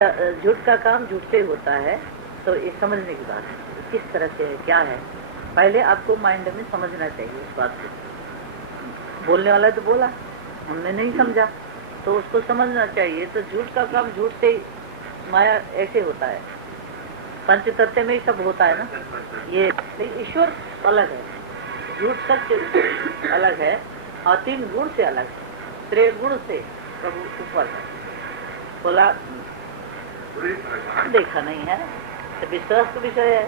झूठ का काम झूठ से होता है, तो ये समझने की बात है किस तरह से है, क्या है। पहले आपको माइंड में समझना चाहिए इस बात को। बोलने वाला तो बोला, हमने नहीं समझा, तो उसको समझना चाहिए। तो झूठ का काम झूठ से माया ऐसे होता है, पंच तत्व में ही सब होता है ना। ये ईश्वर अलग है, झूठ सत्य अलग है, और तीन गुण से अलग है। त्रे गुण से प्रभु ऊपर है। बोला देखा नहीं है तो विश्वास का विषय है।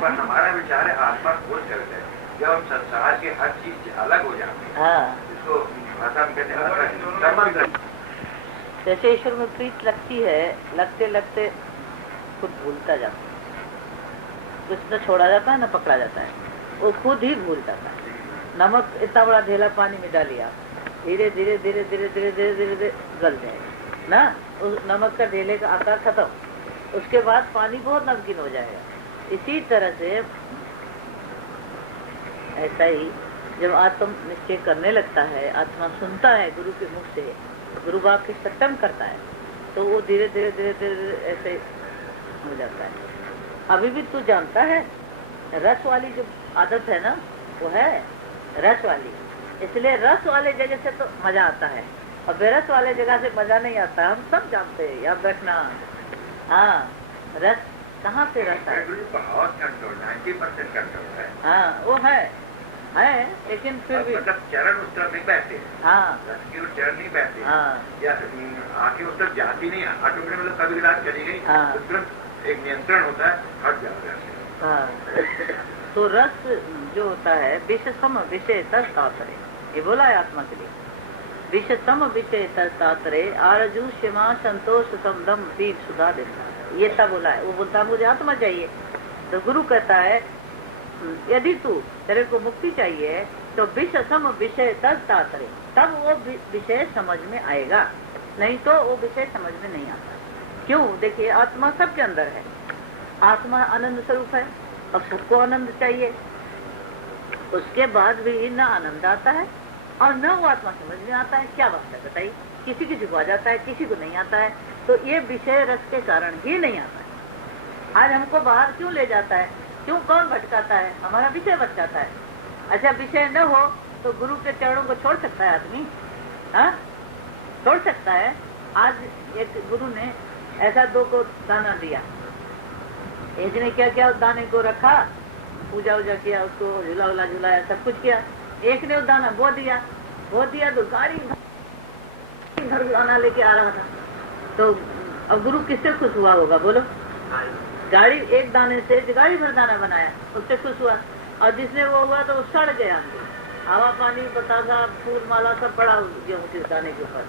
पर हमारा विचार है आत्मा खोज करते हैं, जब हम संसार के हर चीज अलग हो जाते हैं। हाँ, इसको भाषा में कहते हैं। जैसे ईश्वर में प्रीत लगती है, लगते लगते खुद भूलता जाता है। कुछ न छोड़ा जाता है न पकड़ा जाता है, वो खुद ही भूल जाता है। नमक इतना बड़ा ढेला पानी में डालिए आप, धीरे धीरे धीरे धीरे धीरे धीरे धीरे धीरे गल जाएगा ना। उस नमक का ढेले का आकार खत्म, उसके बाद पानी बहुत नमकीन हो जाएगा। इसी तरह से ऐसा ही जब आत्म निश्चय करने लगता है, आत्मा सुनता है गुरु के मुख से, गुरु बाप के सत्संग करता है, तो वो धीरे धीरे धीरे धीरे ऐसे हो जाता है। अभी भी तू जानता है, रस वाली जो आदत है ना, वो है रस वाली। इसलिए रस वाले जगह से तो मजा आता है, और बेरस वाले जगह से मजा नहीं आता। हम सब जानते हैं, यहाँ बैठना। हाँ, रस कहाँ से रस है? बहुत कंट्रोल, 90% कंट्रोल है। हाँ, वो है, लेकिन फिर भी मतलब चरण उस तरफ नहीं बैठते। हाँ, रस की ओर चरण नहीं बैठते। हाँ, या आंखें उस तरफ जाती नहीं, ऑटोमेटिक मतलब कभी रात चली गई। हाँ, उस तरफ एक नियंत्रण होता है, हट जाता है। हाँ। तो रस जो होता है विषय सम विषय तरे, ये बोला है आत्मा के लिए। विषय सम विषय तरे आरजू क्षमा संतोष समदम दीप सुधा देता, ये सब बोला है। वो बोलता मुझे आत्मा चाहिए, तो गुरु कहता है यदि तू तेरे को मुक्ति चाहिए तो विषय सम विषय तरे, तब वो विषय समझ में आएगा, नहीं तो वो विषय समझ में नहीं आता। क्यों? देखिए, आत्मा सबके अंदर है, आत्मा आनंद स्वरूप है, और सबको आनंद चाहिए। उसके बाद भी न आनंद आता है और न वो आत्मा समझ में आता है। क्या बात है बताइए? किसी किसी को आ जाता है, किसी को नहीं आता है। तो ये विषय रस के कारण ही नहीं आता है। आज हमको बाहर क्यों ले जाता है? क्यों? कौन भटकाता है? हमारा विषय भटकाता है। अच्छा, विषय न हो तो गुरु के चरणों को छोड़ सकता है आदमी? हाँ, छोड़ सकता है। आज एक गुरु ने ऐसा 2 को दाना दिया, एक ने क्या किया, उस दाने को रखा, पूजा वूजा किया, उसको झूला उला झुलाया, सब कुछ किया। एक ने वो दाना बो दिया तो गाड़ी भर दाना लेके आ रहा था। तो अब गुरु किससे खुश हुआ होगा बोलो? गाड़ी, एक दाने से गाड़ी भर दाना बनाया, उससे खुश हुआ। और जिसने वो हुआ तो वो सड़ गया, हवा पानी बतासा फूल माला सब पड़ा गेहूं के दाने के ऊपर,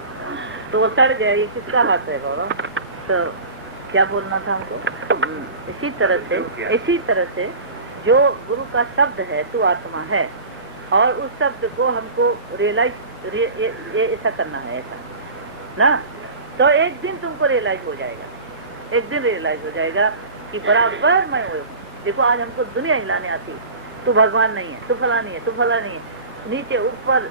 तो वो सड़ गया। ये किसका हाथ है बाबा? तो क्या बोलना था हमको? इसी तरह से जो गुरु का शब्द है, तू आत्मा है, और उस शब्द को हमको रियलाइज ऐसा करना है, ऐसा ना। तो एक दिन तुमको रियलाइज हो जाएगा, एक दिन रियलाइज हो जाएगा कि बराबर मैं हूँ। देखो, आज हमको दुनिया हिलाने आती, तू भगवान नहीं है, तू फला नहीं है, तू फला नहीं है, नीचे ऊपर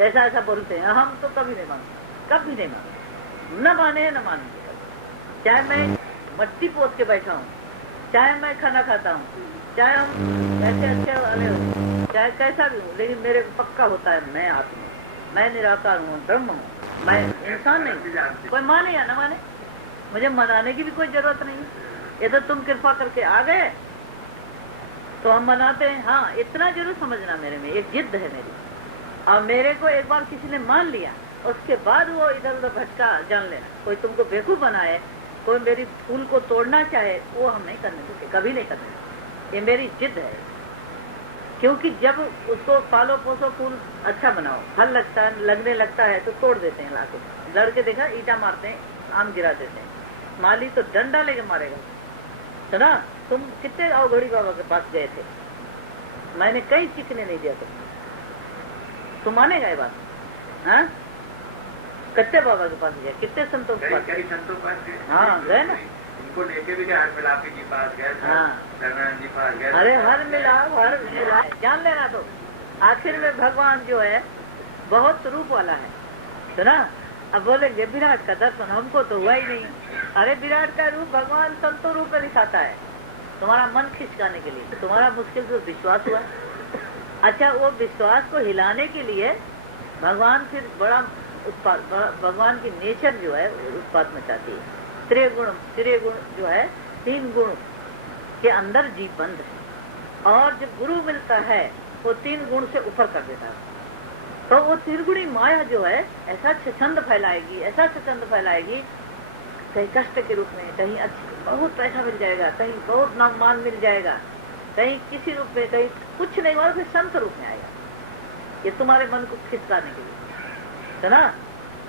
ऐसा ऐसा बोलते हैं। हम तो कभी नहीं मानते, कभी नहीं मानते, न माने न मानेंगे। चाहे मैं मट्टी पोत के बैठा हूँ, चाहे मैं खाना खाता हूँ, चाहे हम ऐसे अच्छे वाले हो, चाहे कैसा भी हूँ, लेकिन मेरे को पक्का होता है मैं आत्मा, मैं निराकार हूँ, ब्रह्म हूँ, मैं इंसान नहीं। कोई माने या न माने, मुझे मनाने की भी कोई जरूरत नहीं। ये तो तुम कृपा करके आ गए तो हम मनाते हैं। हाँ, इतना जरूर समझना, मेरे में एक जिद है मेरी, और मेरे को एक बार किसी ने मान लिया, उसके बाद वो इधर उधर भटका, जान लेना। कोई तुमको बेवकूफ बनाए, कोई मेरी फूल को तोड़ना चाहे, वो हम नहीं करने देते, कभी नहीं करने। ये मेरी जिद है, क्योंकि जब उसको पालो पोसो, फूल अच्छा बनाओ, फल लगने लगता है तो तोड़ देते हैं लाके। लड़के देखा, ईटा मारते हैं, आम गिरा देते हैं, माली तो डंडा लेके मारेगा। सुना, तुम कितने अवघड़ी बाबा के पास गए थे, मैंने कहीं सीखने नहीं दिया तुम मानेगा ये बात? हाँ, कच्चे बाबा के पास गए, कितने संतों के पास? संतों के पास? हाँ, गए ना। इनको लेके भी गए, हर मिलापी जी पास गए, नारायण जी पास गए। अरे हर मिला जान लेना। तो आखिर में भगवान जो है बहुत रूप वाला है, सुना, अब बोलेंगे विराट का दर्शन हमको तो हुआ ही नहीं। अरे विराट का रूप भगवान संतों रूप में दिखाता है तुम्हारा मन खिंचकाने के लिए। तुम्हारा मुश्किल से विश्वास हुआ। अच्छा, वो विश्वास को हिलाने के लिए भगवान फिर बड़ा उत्पाद, भगवान की नेचर जो है उत्पाद मचाती है। त्रिगुण जो है, 3 गुण के अंदर जीव बंद है, और जब गुरु मिलता है वो 3 गुण से ऊपर कर देता है। तो वो त्रिगुणी माया जो है ऐसा छंद फैलाएगी, ऐसा छंद फैलाएगी, कहीं कष्ट के रूप में, कहीं बहुत पैसा मिल जाएगा, कहीं बहुत नाम मान मिल जाएगा, कहीं किसी रूप में, कहीं कुछ नहीं हुआ, फिर संत रूप में आएगा। ये तुम्हारे मन को खिसकाने के लिए है ना।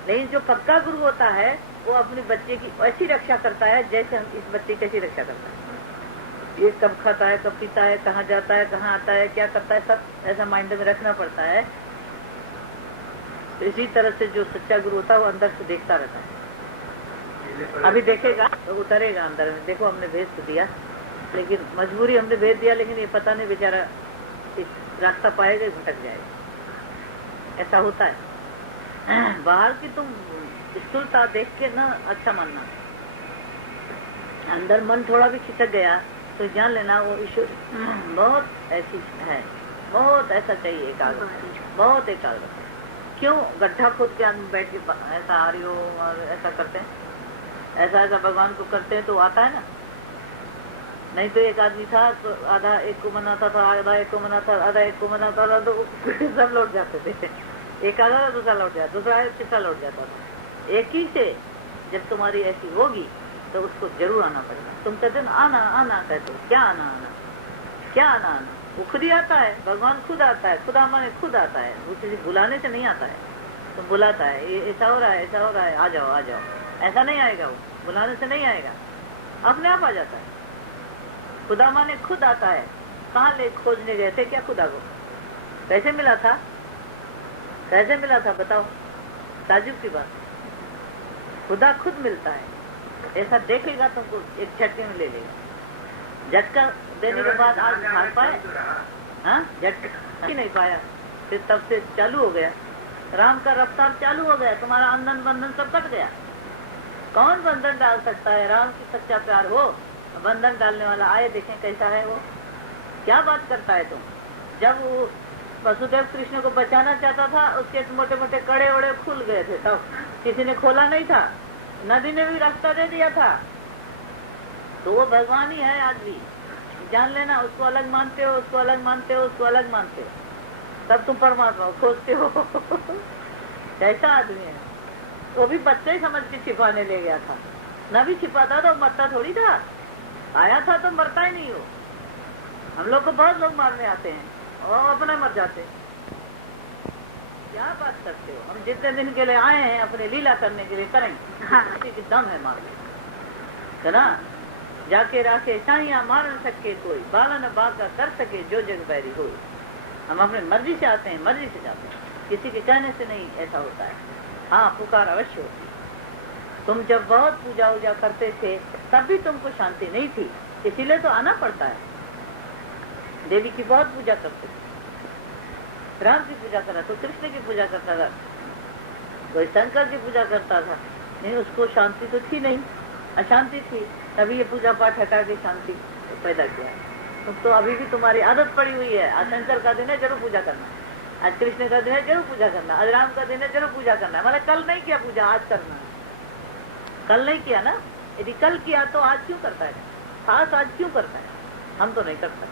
लेकिन जो पक्का गुरु होता है वो अपने बच्चे की ऐसी रक्षा करता है जैसे हम इस बच्चे की ऐसी रक्षा करता है। ये कब खाता है, कब पीता है, कहाँ जाता है, कहाँ आता है, क्या करता है, सब ऐसा माइंड में रखना पड़ता है। तो इसी तरह से जो सच्चा गुरु होता है वो अंदर से देखता रहता है। अभी देखेगा तो उतरेगा अंदर में। देखो हमने भेज तो दिया, लेकिन मजबूरी हमने भेज दिया, लेकिन ये पता नहीं बेचारा रास्ता पाएगा, भटक जाएगा। ऐसा होता है। बाहर की तुम स्थूलता देख के ना अच्छा मानना, अंदर मन थोड़ा भी खिसक गया तो जान लेना वो ईश्वर बहुत ऐसी है, बहुत ऐसा चाहिए एकाग्र, बहुत एकाग्र। क्यों गड्ढा खोद के अंदर बैठ के ऐसा आ रही हो और ऐसा करते हैं, ऐसा भगवान को करते हैं तो आता है ना। नहीं तो एक आदमी था तो आधा एक को मनाता था, आधा एक को मनाता, आधा एक को मनाता था, तो सब लौट जाते थे। एक आधा दूसरा लौट जाता, दूसरा तीसरा लौट जाता था। एक ही से जब तुम्हारी ऐसी होगी तो उसको जरूर आना पड़ेगा। तुम कहते हो आना आना, कहते हो क्या आना आना, क्या आना आना, वो खुद ही आता है। भगवान खुद आता है, खुदा माने खुद आता है, वो किसी बुलाने से नहीं आता है। तो बुलाता है, ये ऐसा हो रहा है, ऐसा हो रहा है, आ जाओ आ जाओ, ऐसा नहीं आएगा, वो बुलाने से नहीं आएगा, अपने आप आ जाता है। खुदा माने खुद आता है। कहाँ ले खोजने गए थे क्या खुदा को? कैसे मिला था, कैसे मिला था बताओ? ताजुब की बात। खुदा खुद मिलता है, ऐसा देखेगा तुमको एक झटके में ले लेगा। झटका देने के बाद आज भाग पाए? हाँ, झटका ही नहीं पाया, फिर तब से चालू हो गया, राम का रफ्तार चालू हो गया, तुम्हारा अंधन बंधन सब कट गया। कौन बंधन डाल सकता है? राम की सच्चा प्यार हो, बंधन डालने वाला आए, देखें कैसा है वो, क्या बात करता है तुम। जब वो वसुदेव कृष्ण को बचाना चाहता था, उसके मोटे मोटे कड़े वड़े खुल गए थे, तब किसी ने खोला नहीं था, नदी ने भी रास्ता दे दिया था। तो वो भगवान ही है आज भी, जान लेना। उसको अलग मानते हो, उसको अलग मानते हो, उसको अलग मानते हो, तब तुम परमात्मा को खोजते हो। कैसा आदमी है वो, भी बच्चे ही समझ के छिपाने ले गया था। न भी छिपाता तो मरता थोड़ी था, आया था तो मरता ही नहीं हो। हम लोग को बहुत लोग मारने आते हैं और अपना मर जाते हैं। क्या बात करते हो? हम जितने दिन के लिए आए हैं अपने लीला करने के लिए करेंगे। हाँ। उसी की दम है मार है ना। जाके राखे साइया मार न सके कोई, बालन बाका कर सके जो जग बैरी हो। हम अपने मर्जी से आते हैं, मर्जी से जाते हैं, किसी के कहने से नहीं ऐसा होता है। हाँ, पुकार अवश्य होती। तुम जब बहुत पूजा वूजा करते थे तब भी तुमको शांति नहीं थी, इसीलिए तो आना पड़ता है। देवी की बहुत पूजा करते थे, राम की पूजा करा तो कृष्ण की पूजा करता था, कोई शंकर की पूजा करता था, नहीं उसको शांति तो थी नहीं, अशांति थी। तभी ये पूजा पाठ हटा के शांति तो पैदा किया। तो अभी भी तुम्हारी आदत पड़ी हुई है। आज शंकर का दिन है, जरूर पूजा करना, आज कृष्ण का दिन है, जरूर पूजा करना, आज राम का दिन है, जरूर पूजा करना। मतलब कल नहीं किया पूजा, आज करना। कल नहीं किया ना, यदि कल किया तो आज क्यों करता है? खास आज क्यों करता है? हम तो नहीं करता,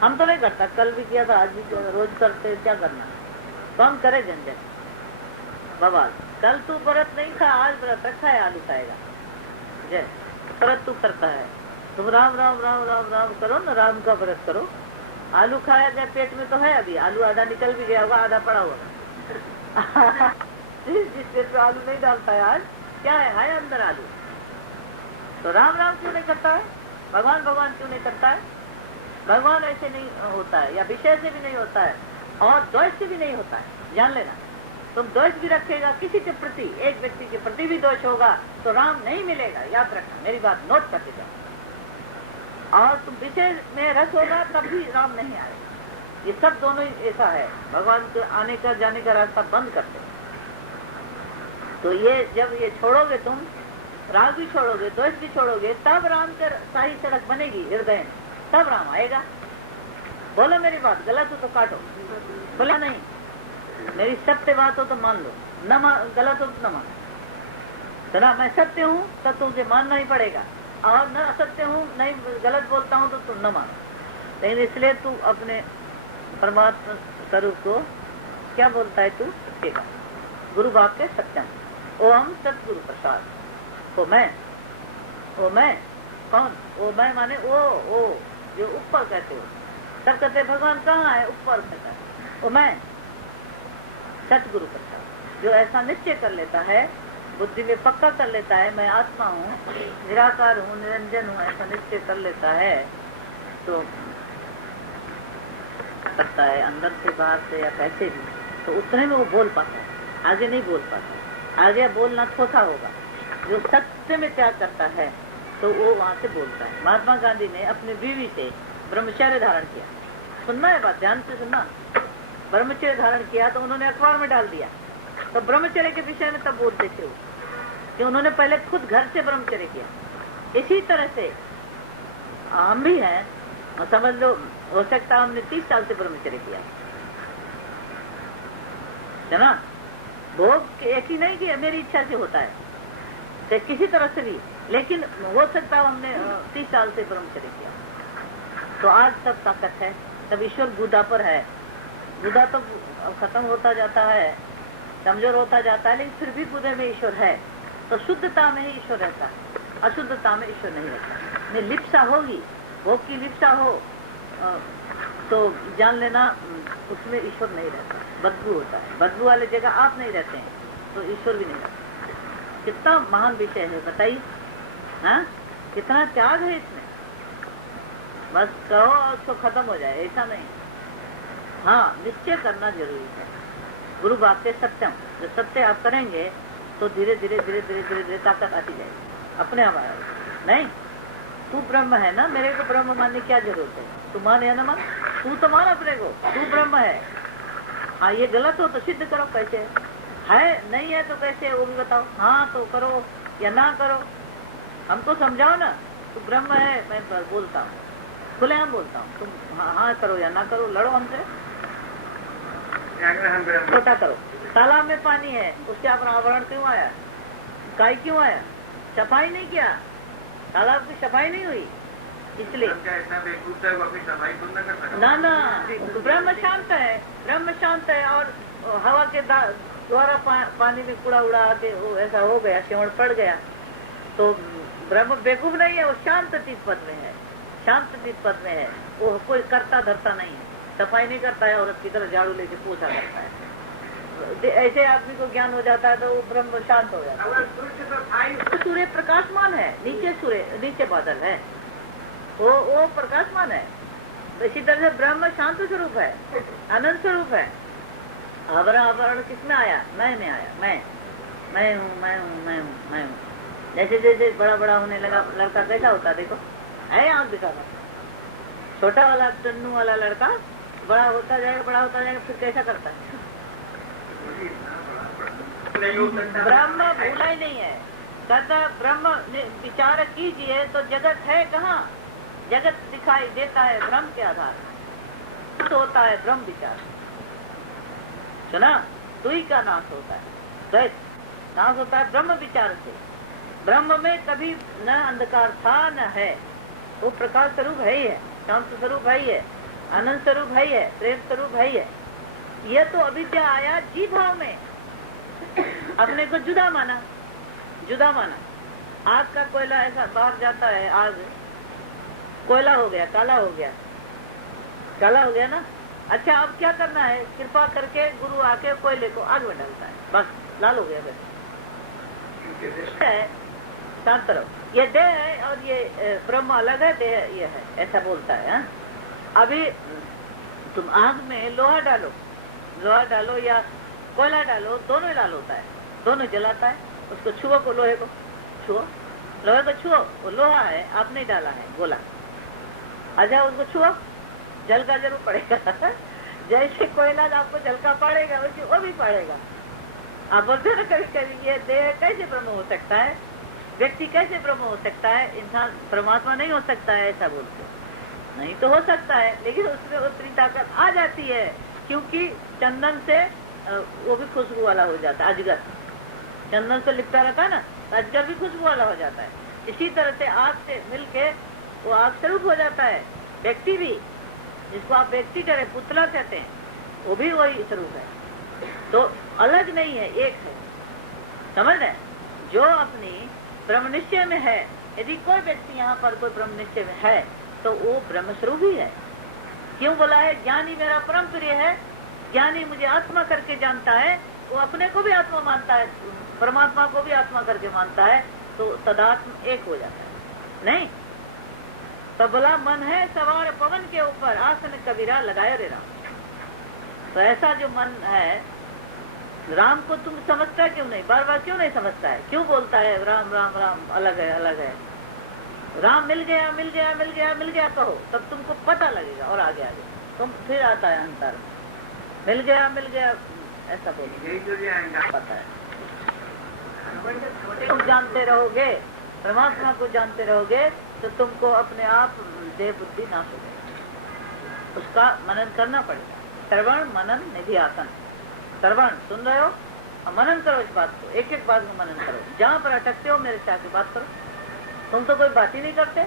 हम तो नहीं करता। कल भी किया था, आज भी किया था, रोज करते, क्या करना? तो हम करे झंझट बवाल। कल तू व्रत नहीं खा, आज व्रत रखा है, आलू खाएगा। जय व्रत तू करता है, तुम राम राम राम राम राम करो ना, राम का व्रत करो। आलू खाया जाए, पेट में तो है अभी, आलू आधा निकल भी गया होगा, आधा पड़ा हुआ। जिस पेट में आलू नहीं डालता है आज, क्या है अंदर आलू। तो राम राम क्यों नहीं करता है? भगवान भगवान क्यों नहीं करता है? भगवान ऐसे नहीं होता है, या विषय से भी नहीं होता है, और द्वेष से भी नहीं होता है। जान लेना, तुम द्वेष भी रखेगा किसी के प्रति, एक व्यक्ति के प्रति भी द्वेष होगा तो राम नहीं मिलेगा। याद रखना, मेरी बात नोट करके जाओ। और तुम विषय में रस होगा तब भी राम नहीं आएगा। ये सब दोनों ही ऐसा है, भगवान के आने का जाने का रास्ता बंद करते हैं। तो ये जब ये छोड़ोगे तुम, राग भी छोड़ोगे, द्वेष भी छोड़ोगे, तब राम के साही सड़क बनेगी हृदय में, तब राम आएगा। बोलो मेरी बात, गलत हो तो काटो, बोला नहीं, मेरी सत्य बात हो तो मान लो, न गलत हो तो न मानो। तो मैं सत्य हूँ तो तुझे मानना ही पड़ेगा, और न असत्य हूँ, नहीं गलत बोलता हूँ तो तुम न मानो। लेकिन इसलिए तू अपने परमात्मा स्वरूप को क्या बोलता है, तू सत्य का, गुरु बाप के सत्यम, ओम सतगुरु प्रसाद। ओ मैं कौन? ओ मैं माने ओ जो ऊपर कहते हो, सब कहते भगवान कहाँ है, ऊपर कहता है। ओ मैं सतगुरु प्रसाद, जो ऐसा निश्चय कर लेता है, बुद्धि में पक्का कर लेता है, मैं आत्मा हूँ, निराकार हूँ, निरंजन हूँ, ऐसा निश्चय कर लेता है, तो करता है अंदर से बाहर से या कैसे भी, तो उतने में वो बोल पाता है, आगे नहीं बोल पाता। आगे बोलना छोटा होगा। जो सत्य में त्याग करता है तो वो वहाँ से बोलता है। महात्मा गांधी ने अपनी बीवी से ब्रह्मचर्य धारण किया। सुनना है बात, ध्यान से सुनना। ब्रह्मचर्य धारण किया तो उन्होंने अखबार में डाल दिया, तो ब्रह्मचर्य के विषय में तब बोलते थे वो, कि उन्होंने पहले खुद घर से ब्रह्मचर्य किया। इसी तरह से हम भी हैं, समझ लो, हो सकता है हमने 30 साल से ब्रह्मचर्य किया है ना। भोग ऐसी नहीं कि मेरी इच्छा से होता है, तो किसी तरह से भी, लेकिन हो सकता है हमने 30 साल से ब्रह्मचर्य किया, तो आज तक ताकत है। तब ईश्वर बुधा पर है, बुधा तो अब खत्म होता जाता है, कमजोर होता जाता है, लेकिन फिर भी बुधे में ईश्वर है। तो शुद्धता में ही ईश्वर रहता है, अशुद्धता में ईश्वर नहीं रहता। में लिप्सा होगी, भोग की लिप्सा हो तो जान लेना उसमें ईश्वर नहीं रहता, बदबू होता है। बदबू वाले जगह आप नहीं रहते हैं तो ईश्वर भी नहीं रहता। कितना महान विषय है बताइए, हाँ, कितना त्याग है इसमें। बस कहो और उसको खत्म हो जाए, ऐसा नहीं। हाँ, निश्चय करना जरूरी है। गुरु बात से सत्यम, जब सत्य आप करेंगे तो धीरे धीरे धीरे धीरे धीरे धीरे ताकत आती जाएगी, अपने आप आएगी। नहीं, तू ब्रह्म है ना, मेरे को ब्रह्म मानने की क्या जरूरत है? तू मान या ना मान, तू तो मान अपने को, तू ब्रह्म है। हाँ, ये गलत हो तो सिद्ध करो, कैसे है, नहीं है तो कैसे, वो भी बताओ। हाँ तो करो या ना करो, हमको समझाओ ना। तू ब्रह्म है, मैं बोलता हूँ, खुले हम बोलता हूँ, तुम हाँ करो या ना करो, लड़ो हमसे, छोटा करो। तालाब में पानी है, उससे अपना आवरण क्यों आया, काय क्यों आया? सफाई नहीं किया, तालाब की सफाई नहीं हुई, इसलिए ना ब्रह्म शांत है, ब्रह्म शांत है, और हवा के द्वारा पानी में कूड़ा उड़ा के वो ऐसा हो गया, सिमड़ पड़ गया, तो ब्रह्म बेवकूफ नहीं है, वो शांत चित्त पद में है, शांत चित्त पद में है। वो कोई करता धरता नहीं है, सफाई नहीं करता है, औरत की तरह झाड़ू लेके पोछा करता है। ऐसे आदमी को ज्ञान हो जाता है तो वो ब्रह्म शांत हो जाता है। सूर्य प्रकाशमान है, नीचे सूर्य, नीचे बादल है, वो प्रकाशमान है। इसी तरह से ब्रह्म शांत स्वरूप है, आनंद स्वरूप है। आवरण किसमें आया? मैं में आया, मैं हूँ, मैं हूँ, मैं हूँ, मैं हूँ। जैसे जैसे बड़ा बड़ा होने लगा, लड़का कैसा होता देखो, है आँख दिखाता, छोटा वाला टन्नू वाला लड़का बड़ा होता जाएगा, बड़ा होता जाएगा, फिर कैसा करता है? ब्रह्म भूला ही नहीं है, कहता ब्रह्म विचार कीजिए तो जगत है कहाँ? जगत दिखाई देता है ब्रह्म के आधार पर, तो होता है ब्रह्म विचार। सुना, दुई का नाश होता है, द्वैत नाश होता है ब्रह्म विचार से। ब्रह्म में कभी न अंधकार था न है, वो प्रकाश स्वरूप है ही है, शांत स्वरूप है ही है, आनंद स्वरूप है ही है, प्रेम स्वरूप है ही है। यह तो अविद्या आया जी भाव में, अपने को जुदा माना, जुदा माना। आग का कोयला ऐसा बाहर जाता है, आग कोयला हो गया, काला हो गया, काला हो गया ना। अच्छा, अब क्या करना है? कृपा करके गुरु आके कोयले को आग में डालता है, बस लाल हो गया। शांत रहो, ये देह है और ये ब्रह्म अलग है, देह ये है, ऐसा बोलता है। हा? अभी तुम आग में लोहा डालो या कोयला डालो, दोनों लाल होता है, दोनों जलाता है। उसको छुओ, को लोहे को छुओ, लोहे को छुओ, वो लोहा है, आपने डाला है गोला। अच्छा, उसको छुओ, जल का जरूर पड़ेगा। जैसे कोयला आपको जल का पड़ेगा, वैसे वो भी पड़ेगा। आप बोलते हो ना कभी कभी ये देह कैसे ब्रह्म हो सकता है, व्यक्ति कैसे ब्रह्म हो सकता है, इंसान परमात्मा नहीं हो सकता है, ऐसा बोलते हो। नहीं तो हो सकता है, लेकिन उसमें उतनी ताकत आ जाती है, क्योंकि चंदन से वो भी खुशबू वाला हो जाता है। अजगर चंदन से लिपटा रहता है ना, तो अजगर भी खुशबू वाला हो जाता है। इसी तरह से आग से मिलके वो आग स्वरूप हो जाता है। व्यक्ति भी, जिसको आप व्यक्ति करें, पुतला कहते हैं, वो भी वही स्वरूप है। तो अलग नहीं है, एक है। समझ रहे? जो अपनी ब्रह्म निश्चय में है, यदि कोई व्यक्ति यहाँ पर कोई ब्रह्म निश्चय में है तो वो ब्रह्म स्वरूप ही है। क्यों बोला है? ज्ञानी मेरा परम प्रिय है, ज्ञानी मुझे आत्मा करके जानता है, वो अपने को भी आत्मा मानता है, परमात्मा को भी आत्मा करके मानता है, तो तदात्म एक हो जाता है। नहीं तो बोला मन है सवार पवन के ऊपर, आसन कबीरा लगाए रे राम। तो ऐसा जो मन है, राम को तुम समझता क्यों नहीं? बार बार क्यों नहीं समझता है? क्यों बोलता है राम राम राम, अलग है अलग है? राम मिल गया मिल गया मिल गया मिल गया कहो, तब तुमको पता लगेगा। और आगे आगे तुम फिर आता है अंतर, मिल गया ऐसा बोलो, पता है। तुम जानते रहोगे, परमात्मा को जानते रहोगे, तो तुमको अपने आप देह बुद्धि नाश हो जाएगी। उसका मनन करना पड़ेगा। श्रवण मनन निधिध्यासन। श्रवण सुन रहे हो और मनन करो इस बात को, एक एक बात में मनन करो। जहाँ पर अटकते हो मेरे से आके बात करो। तुम तो कोई बात ही नहीं करते,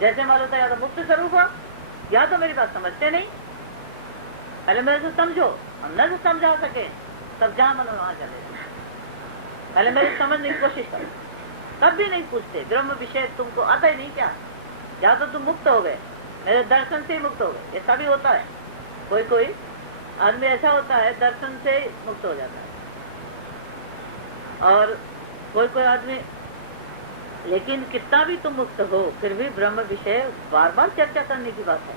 जैसे मालूम था या तो मुक्त स्वरूप हो या तो मेरी बात समझते नहीं। पहले मेरे से समझो, हम न समझा सके तब जहाँ मन वहाँ चले। पहले मेरी समझने की कोशिश करो, तब भी नहीं पूछते। ब्रह्म विषय तुमको आता ही नहीं क्या? या तो तुम मुक्त हो गए, मेरे दर्शन से ही मुक्त हो गए। ऐसा भी होता है, कोई आदमी ऐसा होता है दर्शन से ही मुक्त हो जाता है, और कोई आदमी, लेकिन कितना भी तुम मुक्त हो फिर भी ब्रह्म विषय बार बार चर्चा करने की बात है।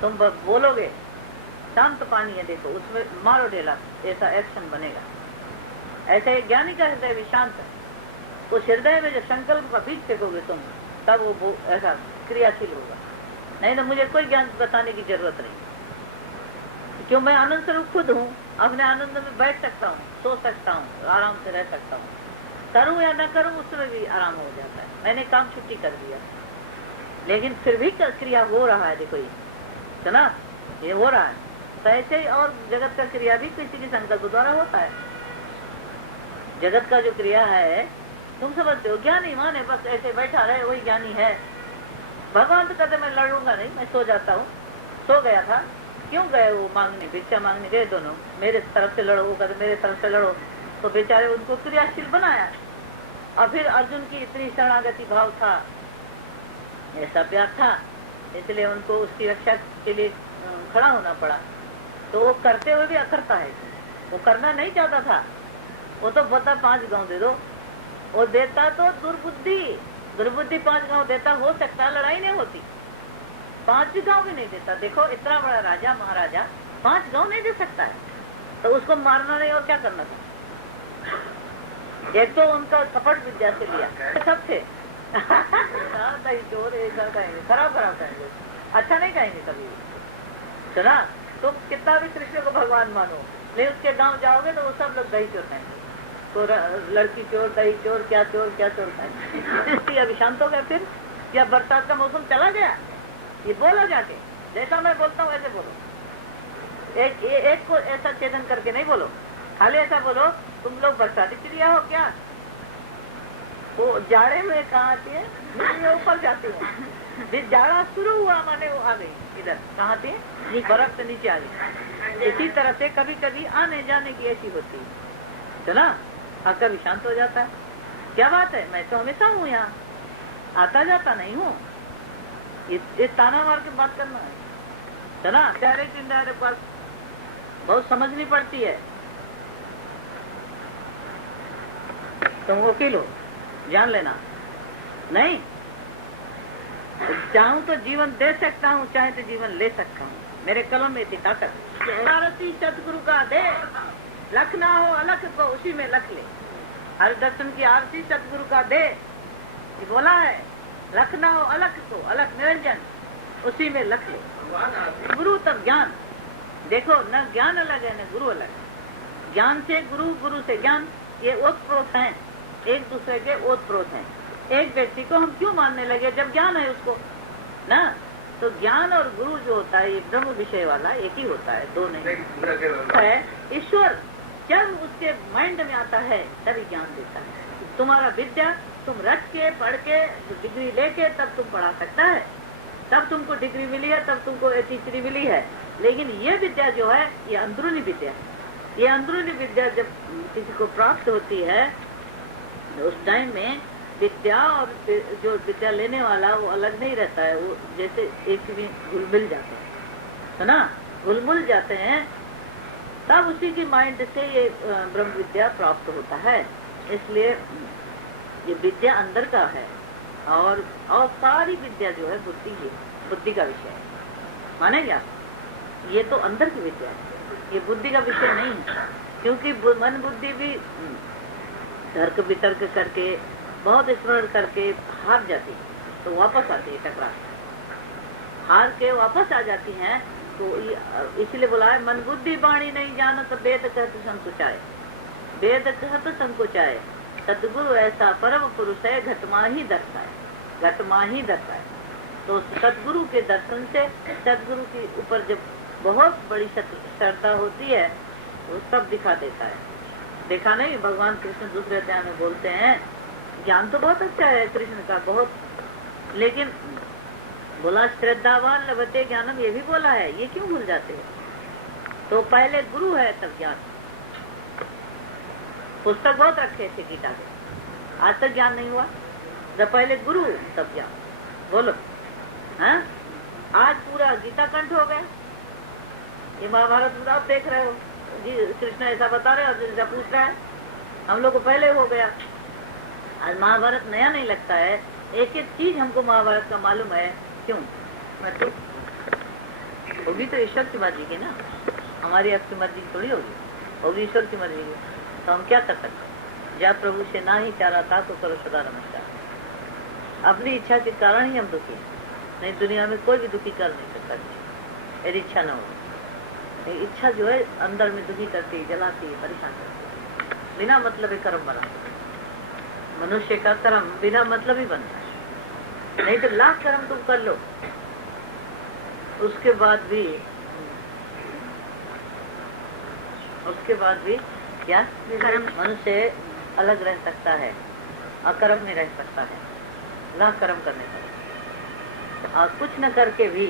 तुम बोलोगे शांत पानी है, देखो उसमें मारो डेला, ऐसा एक्शन बनेगा। ऐसे ज्ञानी का हृदय भी शांत है, उस हृदय में जो संकल्प का बीज फेंकोगे तुम, तब वो ऐसा क्रियाशील होगा। नहीं तो मुझे कोई ज्ञान बताने की जरूरत नहीं, क्यों मैं आनंद स्वरूप खुद हूँ। अपने आनंद में बैठ सकता हूँ, सो सकता हूँ, आराम से रह सकता हूँ। करूँ या न करूँ उसमें भी आराम हो जाता है। मैंने काम छुट्टी कर दिया, लेकिन फिर भी क्रिया हो रहा है। देखो ये सुना, ये हो रहा है। तो ऐसे ही और जगत का क्रिया भी किसी के संकल्प द्वारा होता है। जगत का जो क्रिया है तुम समझते हो, ज्ञानी माने बस ऐसे बैठा रहे वही ज्ञानी है। भगवान तो कहते मैं लड़ूंगा नहीं, मैं सो जाता हूँ। सो गया था, क्यों गए वो मांगने, भिक्षा मांगने गए दोनों, मेरे तरफ से लड़ो, वो कहते मेरे तरफ से लड़ो। तो बेचारे उनको क्रियाशील बनाया। और फिर अर्जुन की इतनी शरणागति भाव था, ऐसा प्यार था, इसलिए उनको उसकी रक्षा के लिए खड़ा होना पड़ा। तो वो करते हुए भी अखरता है, वो करना नहीं चाहता था। वो तो बता 5 गांव दे दो, वो देता तो दुर्बुद्धि 5 गांव देता, हो सकता लड़ाई नहीं होती। 5 गांव भी नहीं देता। देखो इतना बड़ा राजा महाराजा 5 गांव नहीं दे सकता है, तो उसको मारना नहीं और क्या करना था। एक तो उनका कपट विद्या से लिया, सब थे दही चोर ऐसा कहेंगे, खराब कहेंगे, अच्छा नहीं कहेंगे कभी। सुना, तुम कितना भी कृष्ण को भगवान मानो, लेकिन उसके गांव जाओगे तो वो सब लोग दही चोर कहेंगे। तो लड़की चोर, दही चोर, क्या चोर कहेंगे। अभी शांत हो गया फिर, या बरसात का मौसम चला गया, ये बोलो जाके, जैसा मैं बोलता हूँ ऐसे बोलो। एक को ऐसा छेदन करके नहीं बोलो, खाली ऐसा बोलो तुम लोग बरसाती चिड़िया हो क्या? वो जाड़े में कहाँ आती है? ऊपर जाती है। जाड़ा शुरू हुआ माने वो आ गई इधर, कहाँ आती है? बर्फ से नीचे आ गई। इसी तरह से कभी कभी आने जाने की ऐसी होती है, चला, और कभी शांत हो जाता है। क्या बात है, मैं तो हमेशा हूँ यहाँ, आता जाता नहीं हूँ। ये ताना मार के बात करना है, चला। डायरेक्ट इनडायरेक्ट बात बहुत समझनी पड़ती है। तुम वकील हो, जान लेना। नहीं, चाहूं तो जीवन दे सकता हूँ, चाहे तो जीवन ले सकता हूँ। मेरे कलम में थी ताकत। आरती सतगुरु का दे, लख ना हो अलख को उसी में लख ले। हर दर्शन की आरती सतगुरु का दे, ये बोला है। लख ना हो अलख को, अलख निरंजन, उसी में लख ले। गुरु तब ज्ञान। देखो, न ज्ञान अलग है न गुरु अलग है। ज्ञान से गुरु, गुरु से ज्ञान, ये ओतप्रोत हैं, एक दूसरे के ओतप्रोत हैं। एक व्यक्ति को हम क्यों मानने लगे जब ज्ञान है उसको ना? तो ज्ञान और गुरु जो होता है ये ब्रह्म विषय वाला एक ही होता है, दो नहीं है। ईश्वर जब उसके माइंड में आता है तभी ज्ञान देता है। तुम्हारा विद्या तुम रच के पढ़ के डिग्री लेके तब तुम पढ़ा सकता है, तब तुमको डिग्री मिली है, तब तुमको टीचरी मिली है। लेकिन ये विद्या जो है ये अंदरूनी विद्या है। ये अंदरूनी विद्या जब किसी को प्राप्त होती है उस टाइम में विद्या और जो विद्या लेने वाला वो अलग नहीं रहता है, वो जैसे एक में घुल मिल जाते हैं, है ना? घुल मिल जाते हैं, तब उसी की माइंड से ये ब्रह्म विद्या प्राप्त होता है। इसलिए ये विद्या अंदर का है और सारी विद्या जो है बुद्धि का विषय है। माने क्या? ये तो अंदर की विद्या है, ये बुद्धि का विषय नहीं है। क्योंकि मन बुद्धि भी तर्क वितर्क करके बहुत स्मरण करके हार जाती है, तो वापस आती है टकरा, हार के वापस आ जाती हैं। तो इसलिए बोला है मन बुद्धि बाणी नहीं जानत वेद कहत संकुचाए, वेद कहत संकुचाए, सतगुरु ऐसा परम पुरुष है घटमा ही दर्शाए, घटमा ही दर्शाए। तो सतगुरु के दर्शन से सतगुरु के ऊपर जब बहुत बड़ी श्रद्धा होती है वो सब दिखा देता है। देखा नहीं, भगवान कृष्ण दूसरे अध्याय में बोलते हैं ज्ञान तो बहुत अच्छा है कृष्ण का बहुत, लेकिन बोला श्रद्धावान लभते ज्ञानम, ये भी बोला है, ये क्यों भूल जाते हैं? तो पहले गुरु है तब ज्ञान। पुस्तक बहुत रखे थे गीता के, आज तक ज्ञान नहीं हुआ। जब पहले गुरु तब ज्ञान। बोलो हाँ, आज पूरा गीता कंठ हो गया। ये महाभारत पूरा आप देख रहे हो जी, कृष्ण ऐसा बता रहे और जैसा पूछ रहा है, हम लोग को पहले हो गया। आज महाभारत नया नहीं लगता है, एक एक चीज हमको महाभारत का मालूम है। क्यों? मतलब होगी तो ईश्वर की मर्जी की ना, हमारी आपकी मर्जी थोड़ी होगी ईश्वर की मर्जी की। तो हम क्या कर सकते? जब प्रभु से ना ही चाह रहा था तो करो सदा नमस्कार। अपनी इच्छा के कारण ही हम दुखी, नहीं दुनिया में कोई भी दुखी कर नहीं सकता यदि इच्छा न हो। इच्छा जो है अंदर में दुखी करती है, जलाती है, परेशान करती है, बिना मतलब ही कर्म बना। मनुष्य का कर्म बिना मतलब ही बनता है, नहीं तो लाख कर्म तुम कर लो उसके बाद भी क्या मनुष्य अलग रह सकता है, अकर्म नहीं रह सकता है, लाख कर्म करने पर। और कुछ न करके भी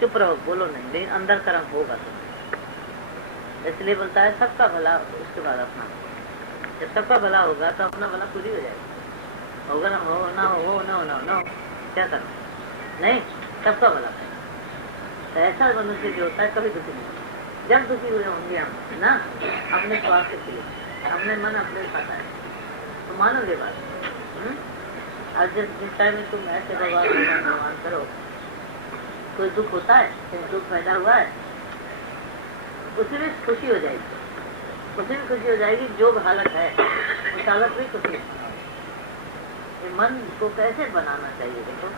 चुप रहो, बोलो नहीं, लेकिन अंदर कर्म होगा तुम्हें। इसलिए बोलता है सबका भला उसके बाद अपना। जब सबका भला होगा तो अपना भला पूरी हो जाएगी। होगा ना हो ना हो ना हो क्या करना? नहीं, सबका भला। तो ऐसा मनुष्य जो होता है कभी दुखी नहीं होता। जब दुखी हुए होंगे हम ना अपने स्वार्थ के लिए, अपने मन अपने खाता है, तो मानोगे बात। आज जिस टाइम में तुम ऐसे भगवान करो, कोई दुख होता है, दुख पैदा हुआ है, उसी में खुशी हो जाएगी, उसी में खुशी हो जाएगी। जो हालत है उस हालत में खुशी। ये मन को कैसे बनाना चाहिए? देखो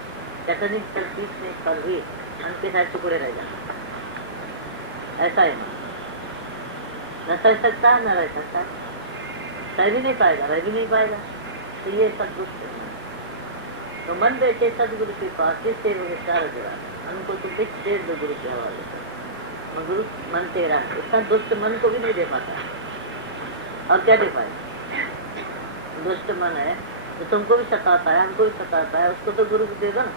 चटनी तरकीब से पर भी मन के साथ टुकड़े रह जाते, ऐसा है मन। न सह सकता है न रह सकता है, सह भी नहीं पाएगा, रह भी नहीं पाएगा। तो ये सब दुष्ट है। तो मन बैठे सदगुरु के पास, जिससे वो विचार जुड़ा उनको तो दिख दे दो गुरु के हवाले से। गुरु मन तेरा है, इतना दुष्ट मन को भी नहीं दे पाता, और क्या दे पाएगा? दुष्ट मन है तो तुमको भी सताता है, हमको भी सताता है, उसको तो गुरु को दे दो ना।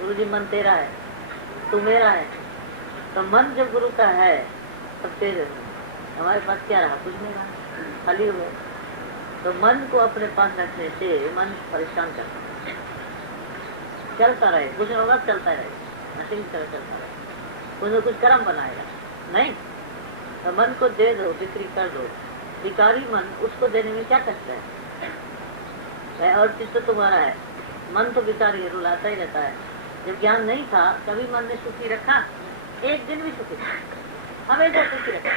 गुरु जी मन तेरा है, तू मेरा है। तो मन जब गुरु का है तब तेज है। हमारे पास क्या रहा? कुछ नहीं रहा, खाली हो गया। तो मन को अपने पास रखने से मन परेशान करता है, चलता रहे, कुछ होगा चलता रहे, नशे की तरह चलता रहे, कुछ न कुछ कर्म बनाएगा नहीं। तो मन को दे दो, बिक्री कर दो। भिखारी मन, उसको देने में क्या कष्ट है? और चीज तो तुम्हारा है। मन तो भिखारी रुलाता ही रहता है। जब ज्ञान नहीं था कभी मन ने सुखी रखा? एक दिन भी सुखी था, हमेशा सुखी रखा।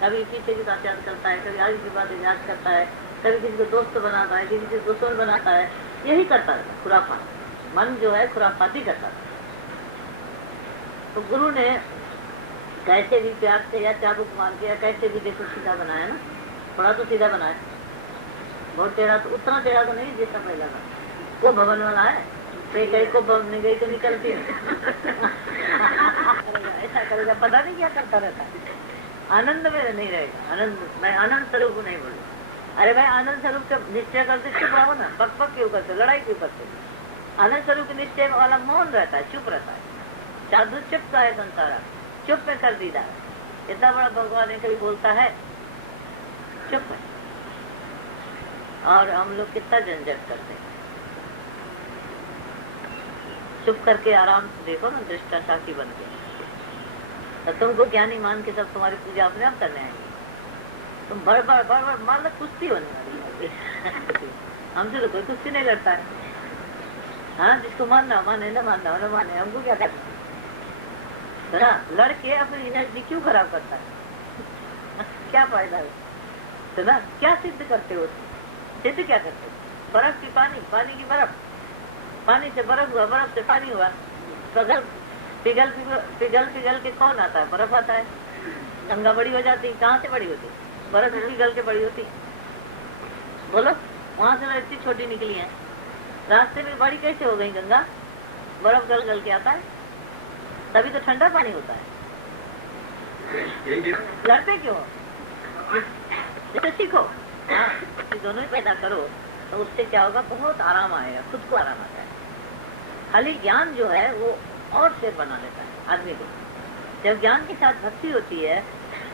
कभी पीछे की बात याद करता है, कभी आगे की बात याद करता है, कभी किसी को दोस्त बनाता है, किसी को दुश्मन बनाता है, यही करता रहता। खुराफात मन जो है खुराफाती करता था। तो गुरु ने कैसे भी प्यार से या चाबुक मार के या कैसे भी देखो सीधा बनाया ना, थोड़ा तो सीधा बनाया, बहुत टेढ़ा तो उतना टेढ़ा तो नहीं जितना पहला था। वो भवन वाला है, कहीं को भवन नहीं गई तो निकलती है। ऐसा करेगा, पता नहीं क्या करता रहता है, आनंद में नहीं रहेगा। आनंद, मैं आनंद स्वरूप नहीं बोलूँ। अरे भाई आनंद स्वरूप का निश्चय करते चुप रहो ना, पक क्यों करते, लड़ाई क्यों करते? आनंद स्वरूप के निश्चय वाला मौन रहता है, चुप रहता है। साधु चुप का है संसार, चुप में कर दीदा है। इतना बड़ा भगवान ने कभी बोलता है चुप है, और हम लोग कितना झंझट करते हैं। चुप करके आराम से देखो ना, दृष्टा साक्षी बन के, तो तुमको ज्ञानी मान के सब तुम्हारी पूजा अपने आप करने आएंगे। तुम बड़ मान लो कुश्ती होने वाली है। हमसे तो कोई कुश्ती नहीं लड़ता है। हाँ, जिसको मानना माने, न मानना न माने, हमको क्या करना? लड़के अपनी एनर्जी क्यों खराब करता है? क्या फायदा है? तो ना क्या सिद्ध करते हो? सिद्ध क्या करते? बर्फ की पानी, पानी की बर्फ, पानी से बर्फ हुआ, बर्फ से पानी हुआ, पिघल के कौन आता है? बर्फ आता है। गंगा बड़ी हो जाती, कहाँ से बड़ी होती? बर्फ पिघल के बड़ी होती। बोलो, वहां से इतनी छोटी निकली है, रास्ते में बड़ी कैसे हो गई गंगा? बर्फ गल के आता है, तभी तो ठंडा पानी होता है। लड़ते क्यों? इसे सीखो। हाँ, दोनों ही पैदा करो तो उससे क्या होगा? बहुत आराम आएगा, खुद को आराम आता है। खाली ज्ञान जो है वो और शेर बना लेता है आदमी को। जब ज्ञान के साथ भक्ति होती है